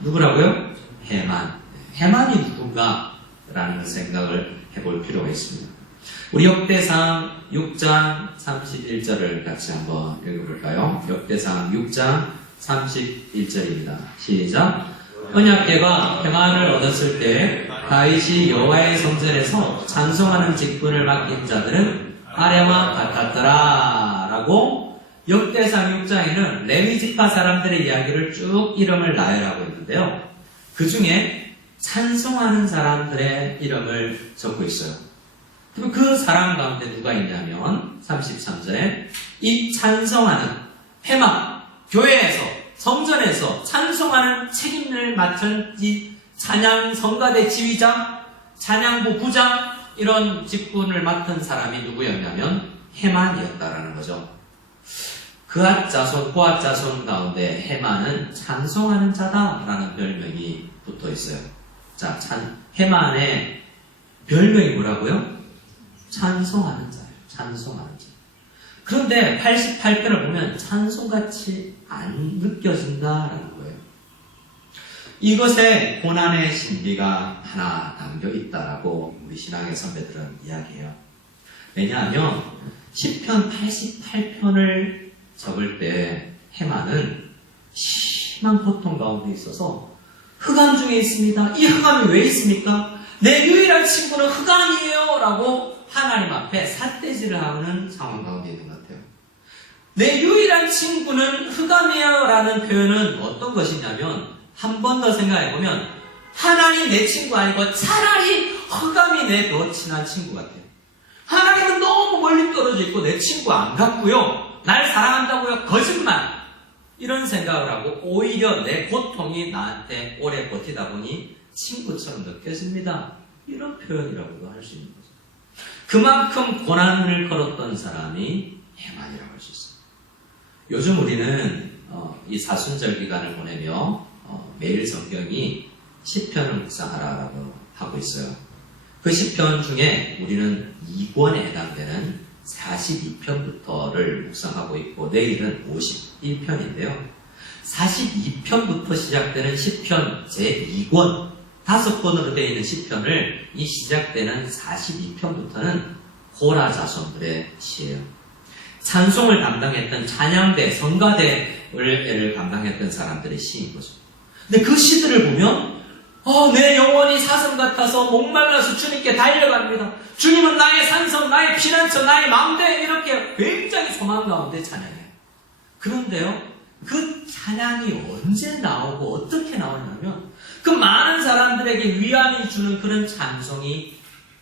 누구라고요? 해만. 해만이 누군가? 라는 생각을 해볼 필요가 있습니다. 우리 역대상 6장 31절을 같이 한번 읽어볼까요? 역대상 6장 31절입니다. 시작. 언약궤가 평안을 얻었을 때 다윗이 여호와의 성전에서 찬송하는 직분을 맡긴 자들은 아래와 같았더라 라고 역대상 6장에는 레위지파 사람들의 이야기를 쭉 이름을 나열하고 있는데요. 그 중에 찬송하는 사람들의 이름을 적고 있어요. 그럼 그 사람 가운데 누가 있냐면 33절에 이 찬송하는 해만 교회에서 성전에서 찬송하는 책임을 맡은 이 찬양 성가대 지휘장, 찬양부 부장 이런 직분을 맡은 사람이 누구였냐면 해만이었다라는 거죠. 그앗 자손, 고앗 자손 가운데 해만은 찬송하는 자다라는 별명이 붙어 있어요. 자, 해만의 별명이 뭐라고요? 찬송하는 자예요. 찬송하는 자. 그런데 88편을 보면 찬송같이 안 느껴진다라는 거예요. 이것에 고난의 신비가 하나 담겨 있다라고 우리 신앙의 선배들은 이야기해요. 왜냐하면 시편 88편을 적을 때 해만은 심한 고통 가운데 있어서 흑암 중에 있습니다. 이 흑암이 왜 있습니까? 내 유일한 친구는 흑암이에요 라고 하나님 앞에 삿대질을 하는 상황 가운데 있는 것 같아요. 내 유일한 친구는 흑암이에요 라는 표현은 어떤 것이냐면 한 번 더 생각해보면 하나님 내 친구 아니고 차라리 흑암이 내 더 친한 친구 같아요. 하나님은 너무 멀리 떨어져 있고 내 친구 안 같고요. 날 사랑한다고요. 거짓말. 이런 생각을 하고 오히려 내 고통이 나한테 오래 버티다 보니 친구처럼 느껴집니다. 이런 표현이라고도 할 수 있는 거죠. 그만큼 고난을 걸었던 사람이 해만이라고 할 수 있어요. 요즘 우리는 이 사순절 기간을 보내며 매일 성경이 시편을 묵상하라라고 하고 있어요. 그 시편 중에 우리는 2권에 해당되는 42편부터를 묵상하고 있고 내일은 51편인데요. 42편부터 시작되는 시편 제2권 5권으로 되어 있는 시편을 이 시작되는 42편부터는 고라 자손들의 시예요. 찬송을 담당했던 찬양대, 성가대를 담당했던 사람들의 시인 거죠. 근데 그 시들을 보면 내 영혼이 사슴 같아서 목말라서 주님께 달려갑니다. 주님은 나의 산성, 나의 피난처, 나의 망대 이렇게 굉장히 소망 가운데 찬양해요. 그런데요, 그 찬양이 언제 나오고 어떻게 나오냐면 그 많은 사람들에게 위안이 주는 그런 찬송이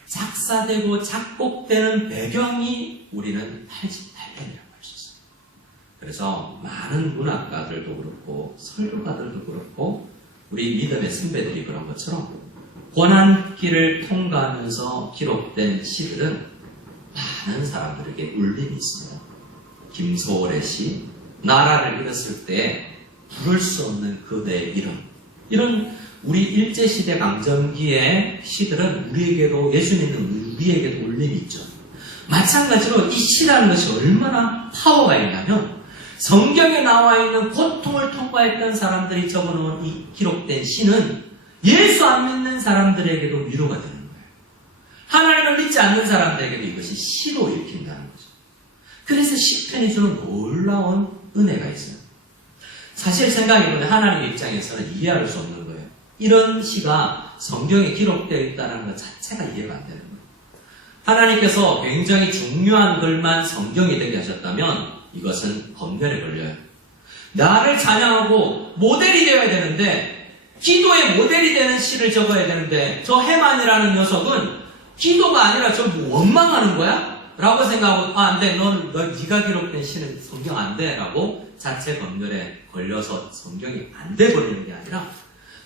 작사되고 작곡되는 배경이 우리는 88편이라고 할 수 있어요. 그래서 많은 문학가들도 그렇고 설교가들도 그렇고 우리 믿음의 선배들이 그런 것처럼 고난길을 통과하면서 기록된 시들은 많은 사람들에게 울림이 있습니다. 김소월의 시, 나라를 잃었을 때 부를 수 없는 그대의 이름, 이런 우리 일제시대 강점기의 시들은 우리에게도, 예수 믿는 우리에게도 울림이 있죠. 마찬가지로 이 시라는 것이 얼마나 파워가 있냐면 성경에 나와 있는 고통을 통과했던 사람들이 적어놓은 이 기록된 시는 예수 안 믿는 사람들에게도 위로가 되는 거예요. 하나님을 믿지 않는 사람들에게도 이것이 시로 읽힌다는 거죠. 그래서 시편이 주는 놀라운 은혜가 있어요. 사실 생각해보면 하나님의 입장에서는 이해할 수 없는 거예요. 이런 시가 성경에 기록되어 있다는 것 자체가 이해가 안 되는 거예요. 하나님께서 굉장히 중요한 글만 성경이 되게 하셨다면 이것은 검열에 걸려요. 나를 찬양하고 모델이 되어야 되는데, 기도의 모델이 되는 시를 적어야 되는데, 저 해만이라는 녀석은 기도가 아니라 저 원망하는 거야? 라고 생각하고, 안 돼, 네가 기록된 시는 성경 안 돼. 라고 자체 검열에 걸려서 성경이 안 돼 버리는 게 아니라,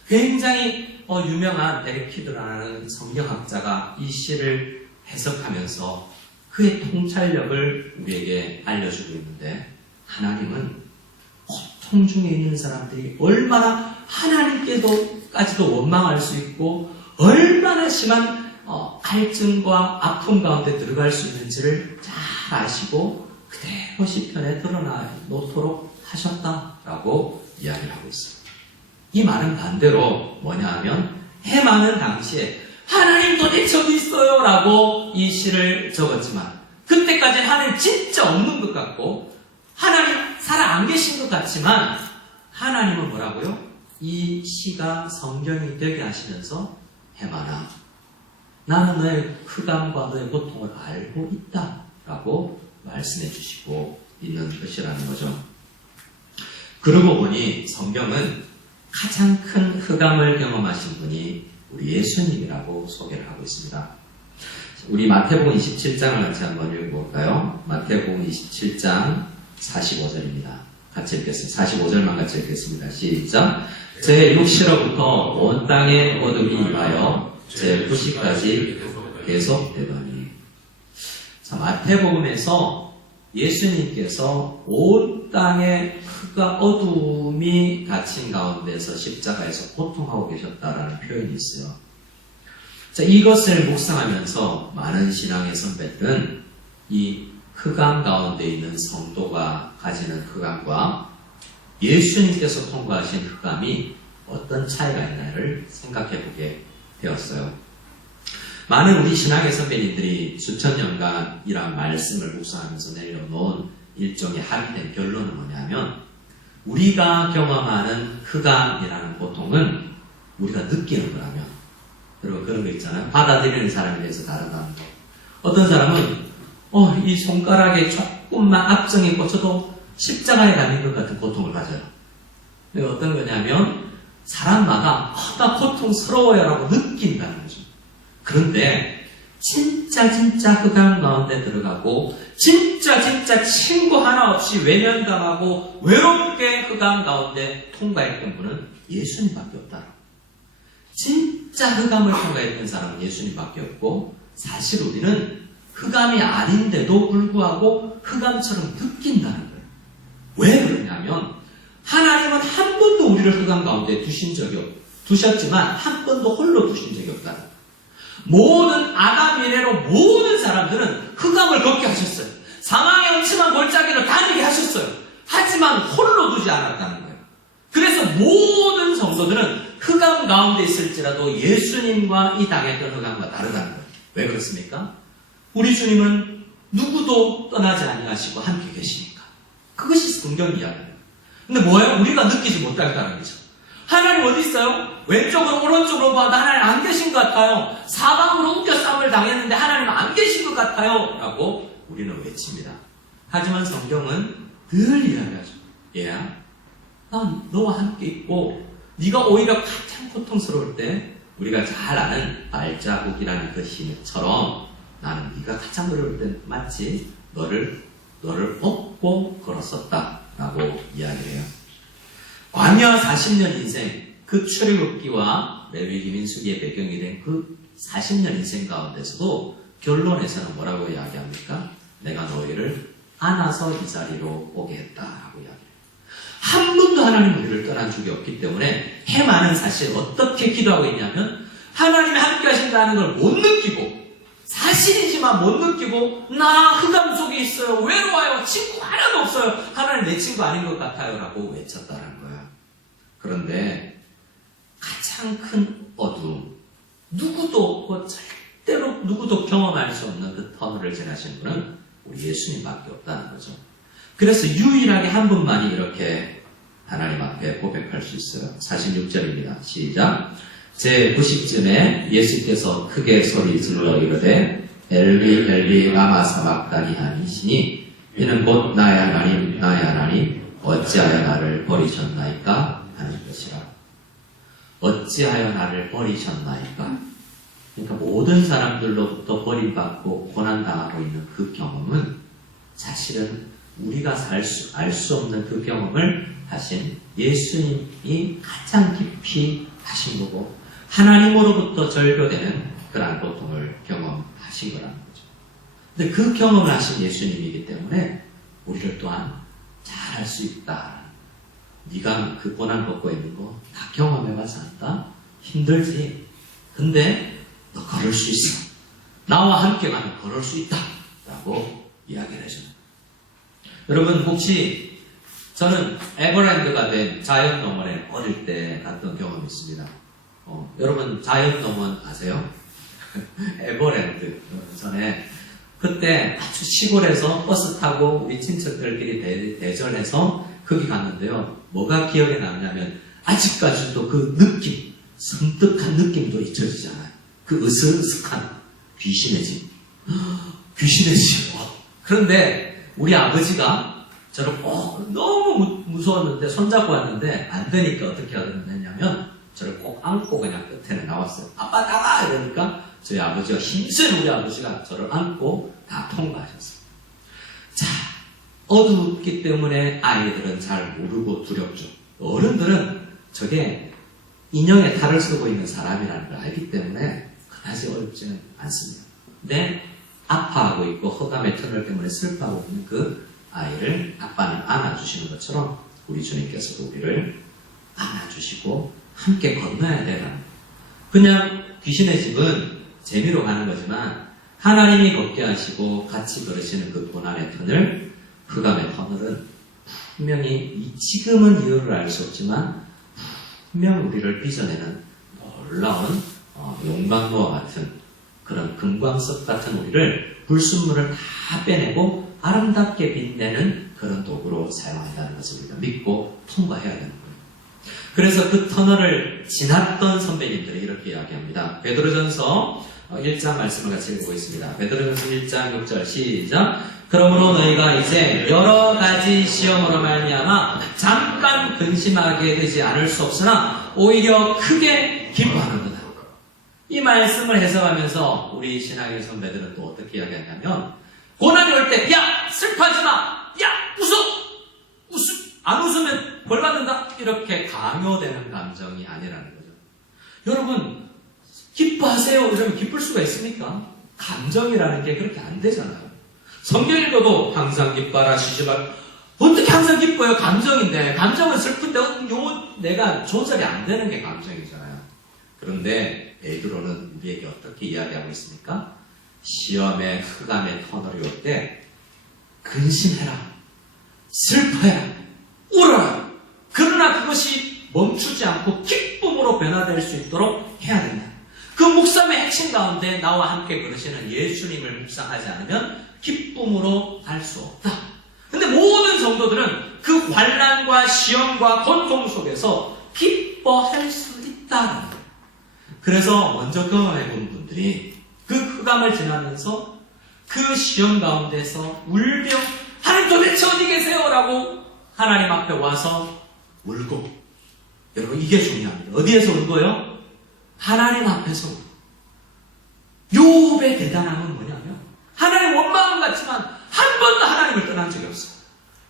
굉장히 유명한 베르키드라는 성경학자가 이 시를 해석하면서 그의 통찰력을 우리에게 알려주고 있는데, 하나님은 고통 중에 있는 사람들이 얼마나 하나님께도까지도 원망할 수 있고 얼마나 심한 갈증과 아픔 가운데 들어갈 수 있는지를 잘 아시고 그대로 시편에 드러나 놓도록 하셨다라고 이야기를 하고 있습니다. 이 말은 반대로 뭐냐 하면 해마는 당시에 하나님 도대체 어디 있어요? 라고 이 시를 적었지만 그때까지는 하나님 진짜 없는 것 같고 하나님 살아 안 계신 것 같지만 하나님은 뭐라고요? 이 시가 성경이 되게 하시면서 해마나 나는 너의 흑암과 너의 고통을 알고 있다 라고 말씀해 주시고 있는 것이라는 거죠. 그러고 보니 성경은 가장 큰 흑암을 경험하신 분이 우리 예수님이라고 소개를 하고 있습니다. 우리 마태복음 27장을 같이 한번 읽어볼까요? 마태복음 27장 45절입니다. 같이 읽겠습니다. 45절만 같이 읽겠습니다. 시작. 제 육시로부터 온 땅에 어둠이 임하여 제 9시까지 계속되더니. 자, 마태복음에서 예수님께서 온 땅에 흑과 어둠이 갇힌 가운데서 십자가에서 고통하고 계셨다라는 표현이 있어요. 자, 이것을 묵상하면서 많은 신앙의 선배들은 이 흑암 가운데 있는 성도가 가지는 흑암과 예수님께서 통과하신 흑암이 어떤 차이가 있나를 생각해 보게 되었어요. 많은 우리 신앙의 선배님들이 수천 년간이란 말씀을 묵상하면서 내려놓은 일종의 합의된 결론은 뭐냐면 우리가 경험하는 흑암이라는 고통은 우리가 느끼는 거라면 여러분 그런 거 있잖아요. 받아들이는 사람에 대해서 다르다는 거. 어떤 사람은 이 손가락에 조금만 압정이 꽂혀도 십자가에 달린 것 같은 고통을 가져요. 근데 어떤 거냐면 사람마다 나 고통스러워요 라고 느낀다는 거죠. 그런데 진짜 흑암 가운데 들어가고 진짜 친구 하나 없이 외면당하고 외롭게 흑암 가운데 통과했던 분은 예수님밖에 없다. 진짜 흑암을 통과했던 사람은 예수님밖에 없고 사실 우리는 흑암이 아닌데도 불구하고 흑암처럼 느낀다는 거예요. 왜 그러냐면 하나님은 한 번도 우리를 흑암 가운데 두셨지만 한 번도 홀로 두신 적이 없다. 모든 아담 이래로 모든 사람들은 흑암을 겪게 하셨어요. 사망의 음침한 골짜기를 다니게 하셨어요. 하지만 홀로 두지 않았다는 거예요. 그래서 모든 성도들은 흑암 가운데 있을지라도 예수님과 이 당했던 흑암과 다르다는 거예요. 왜 그렇습니까? 우리 주님은 누구도 떠나지 아니하시고 함께 계시니까. 그것이 성경 이야기예요. 근데 뭐예요? 우리가 느끼지 못하겠다는 거죠. 하나님 어디 있어요? 왼쪽으로 오른쪽으로 봐도 하나님 안 계신 것 같아요. 사방으로 웃겨싸움을 당했는데 하나님 안 계신 것 같아요. 라고 우리는 외칩니다. 하지만 성경은 늘 이야기하죠. 얘야, 난 너와 함께 있고 네가 오히려 가장 고통스러울 때 우리가 잘 아는 발자국이라는 그 힘처럼 나는 네가 가장 어려울 때 마치 너를 업고 걸었었다 라고 이야기를 해요. 광야 40년 인생, 그 출애굽기와 레위기 민수기의 배경이 된 그 40년 인생 가운데서도 결론에서는 뭐라고 이야기합니까? 내가 너희를 안아서 이 자리로 오게 했다라고 이야기해요. 한 번도 하나님 우리를 떠난 적이 없기 때문에 해마는 사실 어떻게 기도하고 있냐면 하나님이 함께 하신다는 걸 못 느끼고 사실이지만 못 느끼고 나 흑암 속에 있어요. 외로워요. 친구 하나도 없어요. 하나님 내 친구 아닌 것 같아요. 라고 외쳤다는 거야. 그런데 가장 큰 어두움, 누구도 없고 절대로 누구도 경험할 수 없는 그 터널을 지나신 분은 우리 예수님밖에 없다는 거죠. 그래서 유일하게 한 분만이 이렇게 하나님 앞에 고백할 수 있어요. 46절입니다. 시작. 제 90쯤에 예수께서 크게 소리 질러 이르되 엘리 엘리 라마 사박다니 하시니 이는 곧 나의 하나님 나의 하나님 어찌하여 나를 버리셨나이까 하는 것이라. 어찌하여 나를 버리셨나이까. 그러니까 모든 사람들로부터 버림받고 고난당하고 있는 그 경험은 사실은 우리가 알 수 없는 그 경험을 하신 예수님이 가장 깊이 하신 거고 하나님으로부터 절교되는 그러한 고통을 경험하신 거라는 거죠. 근데 그 경험을 하신 예수님이기 때문에 우리를 또한 잘 할 수 있다. 네가 그 고난 겪고 있는 거 다 경험해봐서 안다? 힘들지. 근데 너 걸을 수 있어. 나와 함께 가면 걸을 수 있다. 라고 이야기를 해줍니다. 여러분 혹시 저는 에버랜드가 된 자연농원에 어릴 때 갔던 경험이 있습니다. 여러분 자연농원 아세요? 에버랜드 전에 그때 아주 시골에서 버스 타고 우리 친척들끼리 대전해서 거기 갔는데요. 뭐가 기억에 남냐면 아직까지도 그 느낌, 섬뜩한 느낌도 잊혀지지 않아요. 그 으슥으슥한 귀신의 집. 귀신의 집. 그런데 우리 아버지가 저를 꼭 너무 무서웠는데 손잡고 왔는데 안 되니까 어떻게 했냐면 저를 꼭 안고 그냥 끝에는 나왔어요. 아빠 나가! 이러니까 저희 아버지가 힘센 우리 아버지가 저를 안고 다 통과하셨어요. 자, 어둡기 때문에 아이들은 잘 모르고 두렵죠. 어른들은 저게 인형에 탈을 쓰고 있는 사람이라는 걸 알기 때문에 그다지 어렵지는 않습니다. 근데 아파하고 있고 허감의 터널 때문에 슬퍼하고 있는 그 아이를 아빠는 안아주시는 것처럼 우리 주님께서도 우리를 안아주시고 함께 건너야 되는 그냥 귀신의 집은 재미로 가는 거지만 하나님이 걷게 하시고 같이 걸으시는 그 고난의 터널, 흑암의 터널은 분명히 지금은 이유를 알 수 없지만 분명 우리를 빚어내는 놀라운 용광로와 같은 그런 금광석 같은 우리를 불순물을 다 빼내고 아름답게 빛내는 그런 도구로 사용한다는 것을 우리가 믿고 통과해야 되는 거예요. 그래서 그 터널을 지났던 선배님들이 이렇게 이야기합니다. 베드로전서 1장 말씀을 같이 읽어보겠습니다. 베드로전서 1장 6절 시작. 그러므로 너희가 이제 여러 가지 시험으로 말미암아 잠깐 근심하게 되지 않을 수 없으나 오히려 크게 기뻐하는구나. 이 말씀을 해석하면서 우리 신학의 선배들은 또 어떻게 이야기하냐면 고난이 올 때 야 슬퍼하지 마, 야 안 웃으면 벌 받는다 이렇게 강요되는 감정이 아니라는 거죠. 여러분 기뻐하세요 이러면 기쁠 수가 있습니까? 감정이라는 게 그렇게 안 되잖아요. 성경 읽어도 항상 기뻐하라 쉬지 말. 어떻게 항상 기뻐요? 감정인데 감정은 슬픈데 내가 조절이 안 되는 게 감정이잖아요. 그런데 베드로는 우리에게 어떻게 이야기하고 있습니까? 시험의 흑암의 터널이 올 때 근심해라, 슬퍼해라, 울어라. 그러나 그것이 멈추지 않고 기쁨으로 변화될 수 있도록 해야 된다. 그 묵상의 핵심 가운데 나와 함께 걸으시는 예수님을 묵상하지 않으면 기쁨으로 갈 수 없다. 근데 모든 성도들은 그 환난과 시험과 고통 속에서 기뻐할 수 있다는 거예요. 그래서 먼저 경험해 본 분들이 그 흑암을 지나면서 그 시험 가운데서 울며 하나님 도대체 어디 계세요? 라고 하나님 앞에 와서 울고. 여러분 이게 중요합니다. 어디에서 울고요? 하나님 앞에서 울고. 욥의 대단함은 뭐냐면 하나님 원망은 같지만 한 번도 하나님을 떠난 적이 없어요.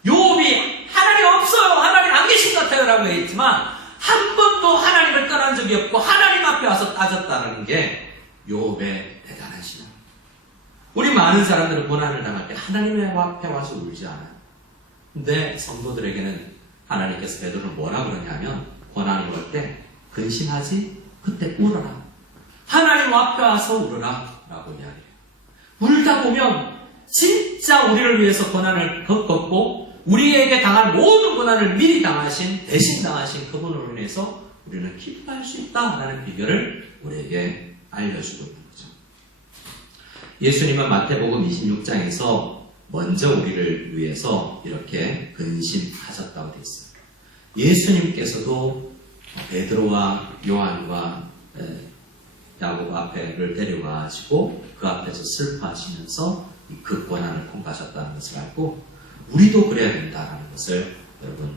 욥이 하나님 없어요, 하나님 안 계신 것 같아요 라고 했지만 한 번도 하나님을 떠난 적이 없고 하나님 앞에 와서 따졌다는 게 욥의 대단한 신앙. 우리 많은 사람들은 고난을 당할 때 하나님 앞에 와서 울지 않아요. 근데 성도들에게는 하나님께서 베드로를 뭐라 그러냐면 고난이 올 때 근심하지, 그때 울어라. 하나님 앞에 와서 울어라 라고 이야기해요. 울다 보면 진짜 우리를 위해서 고난을 겪었고 우리에게 당할 모든 고난을 미리 당하신, 대신 당하신 그분으로 인해서 우리는 기뻐할 수 있다라는 비결을 우리에게 알려주고 있는 거죠. 예수님은 마태복음 26장에서 먼저 우리를 위해서 이렇게 근심하셨다고 되어 있어요. 예수님께서도 베드로와 요한과 야곱 앞에를 데려가시고 그 앞에서 슬퍼하시면서 그 고난을 통과하셨다는 것을 알고 우리도 그래야 된다는 것을 여러분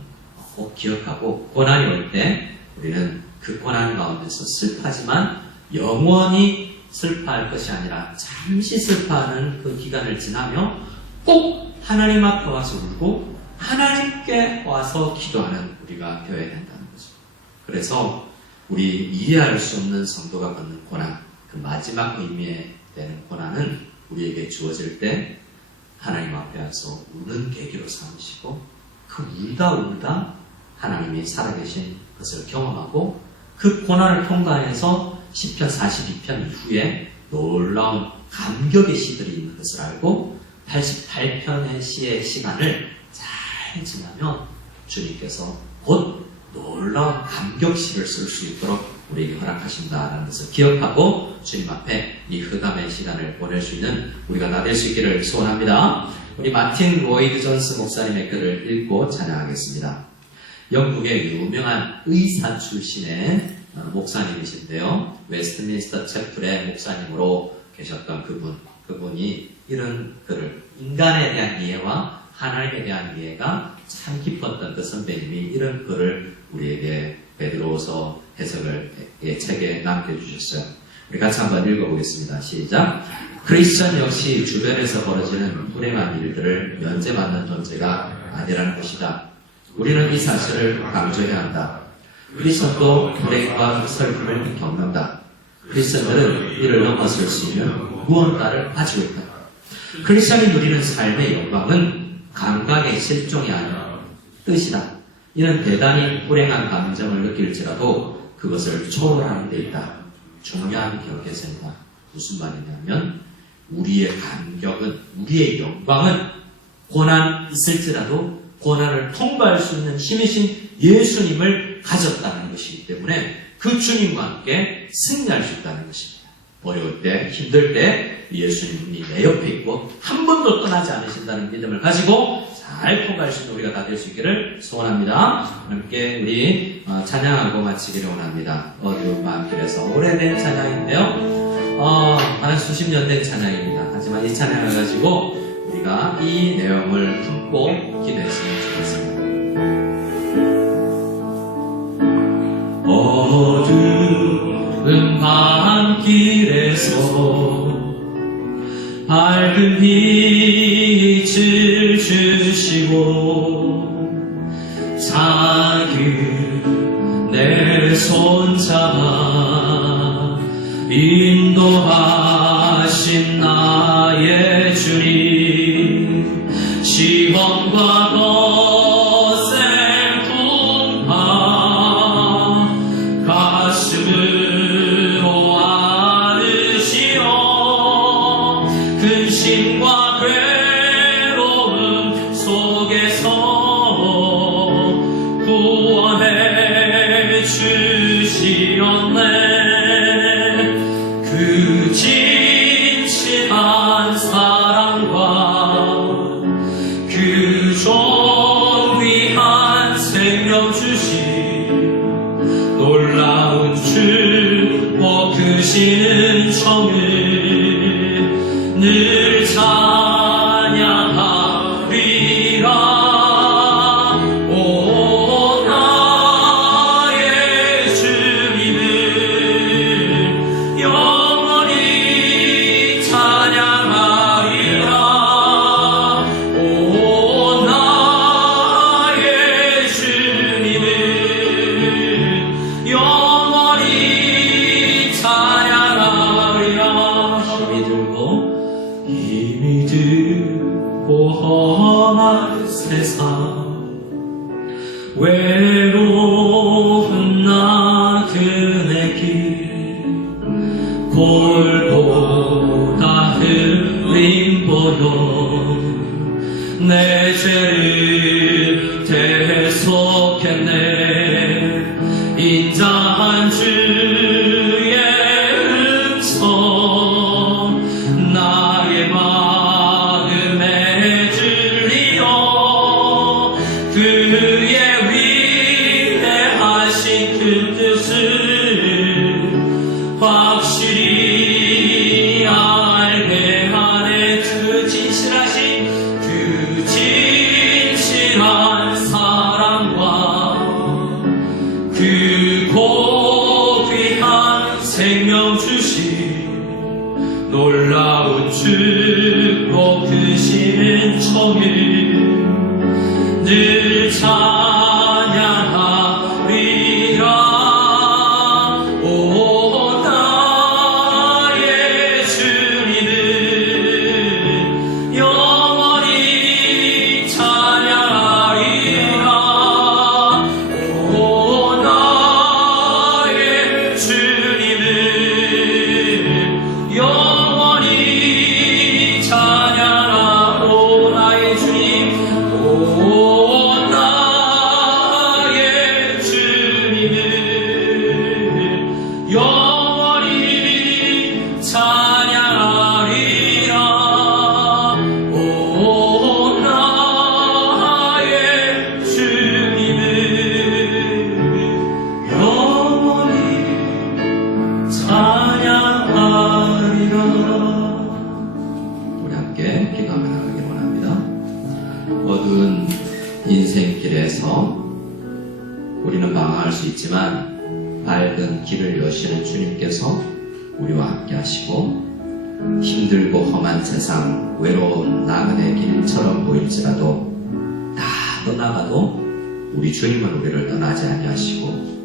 꼭 기억하고 고난이 올 때 우리는 그 고난 가운데서 슬퍼하지만 영원히 슬퍼할 것이 아니라 잠시 슬퍼하는 그 기간을 지나며 꼭 하나님 앞에 와서 울고 하나님께 와서 기도하는 우리가 되어야 된다는 거죠. 그래서 우리 이해할 수 없는 성도가 받는 고난, 그 마지막 의미에 되는 고난은 우리에게 주어질 때 하나님 앞에 와서 우는 계기로 삼으시고 그 울다 하나님이 살아계신 것을 경험하고 그 고난을 통과해서 시편 42편 이후에 놀라운 감격의 시들이 있는 것을 알고 88편의 시의 시간을 잘 지나면 주님께서 곧 놀라운 감격시를 쓸 수 있도록 우리에게 허락하신다라는 것을 기억하고 주님 앞에 이 흑암의 시간을 보낼 수 있는 우리가 다 될 수 있기를 소원합니다. 우리 마틴 로이드 존스 목사님의 글을 읽고 찬양하겠습니다. 영국의 유명한 의사 출신의 목사님이신데요. 웨스트민스터 채플의 목사님으로 계셨던 그분이 이런 글을, 인간에 대한 이해와 하나님에 대한 이해가 참 깊었던 그 선배님이 이런 글을 우리에게 베드로서 해석을 책에 남겨주셨어요. 우리 같이 한번 읽어보겠습니다. 시작. 크리스천 역시 주변에서 벌어지는 불행한 일들을 면제받는 존재가 아니라는 것이다. 우리는 이 사실을 강조해야 한다. 크리스천도 불행과 슬픔을 겪는다. 크리스천들은 이를 넘어설 수 있는 무언가를 가지고 있다. 크리스천이 누리는 삶의 영광은 감각의 실종이 아니라 뜻이다. 이는 대단히 불행한 감정을 느낄지라도 그것을 초월하는 데 있다. 중요한 경계선이다. 무슨 말이냐면 우리의 감격은, 우리의 영광은 고난 있을지라도 고난을 통과할 수 있는 힘이신 예수님을 가졌다는 것이기 때문에 그 주님과 함께 승리할 수 있다는 것입니다. 어려울 때, 힘들 때 예수님이 내 옆에 있고 한 번도 떠나지 않으신다는 믿음을 가지고 잘 통과할 수 있는 우리가 다 될 수 있기를 소원합니다. 함께 우리 찬양하고 마치기를 원합니다. 어두운 마음길에서 오래된 찬양인데요. 한 수십 년 된 찬양입니다. 하지만 이 찬양을 가지고 우리가 이 내용을 품고 기도했으면 좋겠습니다. 어두운 밤길에서 밝은 빛을 주시고 작은 내 손잡아 인도하신 나의 주님, 시험과 거센 풍파 가슴으로 안으시어 근심과 괴로움 속에서 구원해 주시었네. 그 진실한 사랑과 그 존귀한 생명 주신 놀라운 축복 크시는 정을 늘 찬양하리라. 오 나의 주님을 영원히 찬양하리라. 오 나의 주님을 영원히 찬양하리라. 힘이 들고 험한 세상 외로운 나 그네 길 골고다 흘림 보여 내 죄를 대속했네. 인자한 주의 음성 나의 마음에 들리어 그의 위대하신 그 뜻을 확실히 알게 하네. 그 진실한 사랑과 그 고귀한 생명 주신 놀라운 축복 크시는 정을 늘 찬양하리라. 오 나의 주님을 영원히 찬양하리라. 오 나의 주님을 영원히 찬양하리라. 찬양하리라. 우리 함께 기도하며 나가길 원합니다. 어두운 인생길에서 우리는 망할 수 있지만 밝은 길을 여시는 주님께서 우리와 함께 하시고 힘들고 험한 세상, 외로운 나그네 길처럼 보일지라도 다 떠나가도 우리 주님은 우리를 떠나지 아니하시고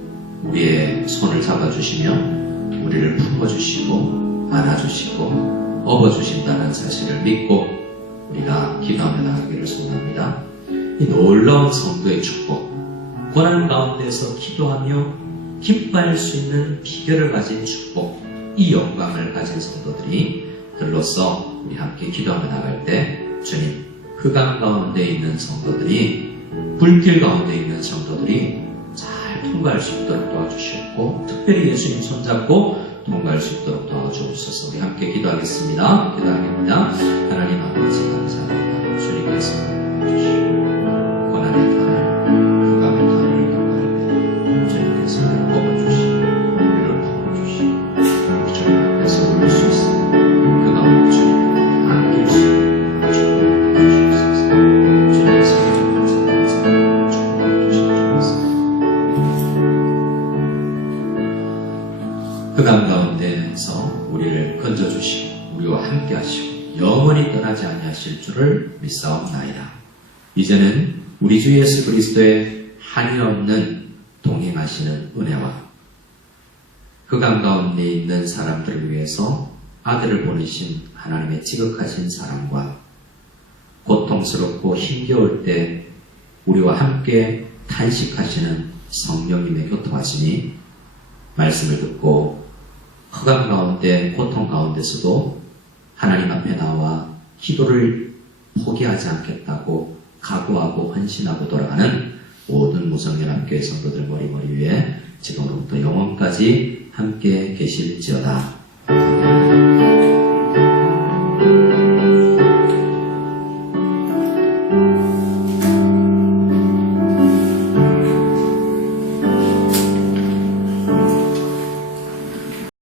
우리의 손을 잡아주시며 우리를 품어주시고 안아주시고 업어주신다는 사실을 믿고 우리가 기도하며 나가기를 소원합니다. 이 놀라운 성도의 축복, 고난 가운데서 기도하며 기뻐할 수 있는 비결을 가진 축복, 이 영광을 가진 성도들이 들로써 우리 함께 기도하며 나갈 때 주님, 흑암 가운데 있는 성도들이, 불길 가운데 있는 성도들이 잘 통과할 수 있도록 도와주시고 특별히 예수님 손잡고 통과할 수 있도록 도와주옵소서. 우리 함께 기도하겠습니다. 기도하겠습니다. 하나님 아버지 감사합니다. 주님께서 도와주시고 고난의 터널, 흑암의 터널을 통과할 때 주님께서 뽑아주시고 우리를 품어주시고 주님 앞에서 올릴 수 있습니다. 그 가운데 주님 안길 수 있는 축복을 주시옵소서. 주님께서 흑암 가운데서 우리를 건져주시고 우리와 함께 하시고 영원히 떠나지 아니하실 줄을 믿사옵나이다. 이제는 우리 주 예수 그리스도의 한이없는 동행하시는 은혜와 흑암 가운데 있는 사람들을 위해서 아들을 보내신 하나님의 지극하신 사랑과 고통스럽고 힘겨울 때 우리와 함께 탄식하시는 성령님의 교통하심이 말씀을 듣고 흑암 가운데 고통 가운데서도 하나님 앞에 나와 기도를 포기하지 않겠다고 각오하고 헌신하고 돌아가는 모든 무성연합교회 성도들 머리 위에 지금부터 영원까지 함께 계실지어다.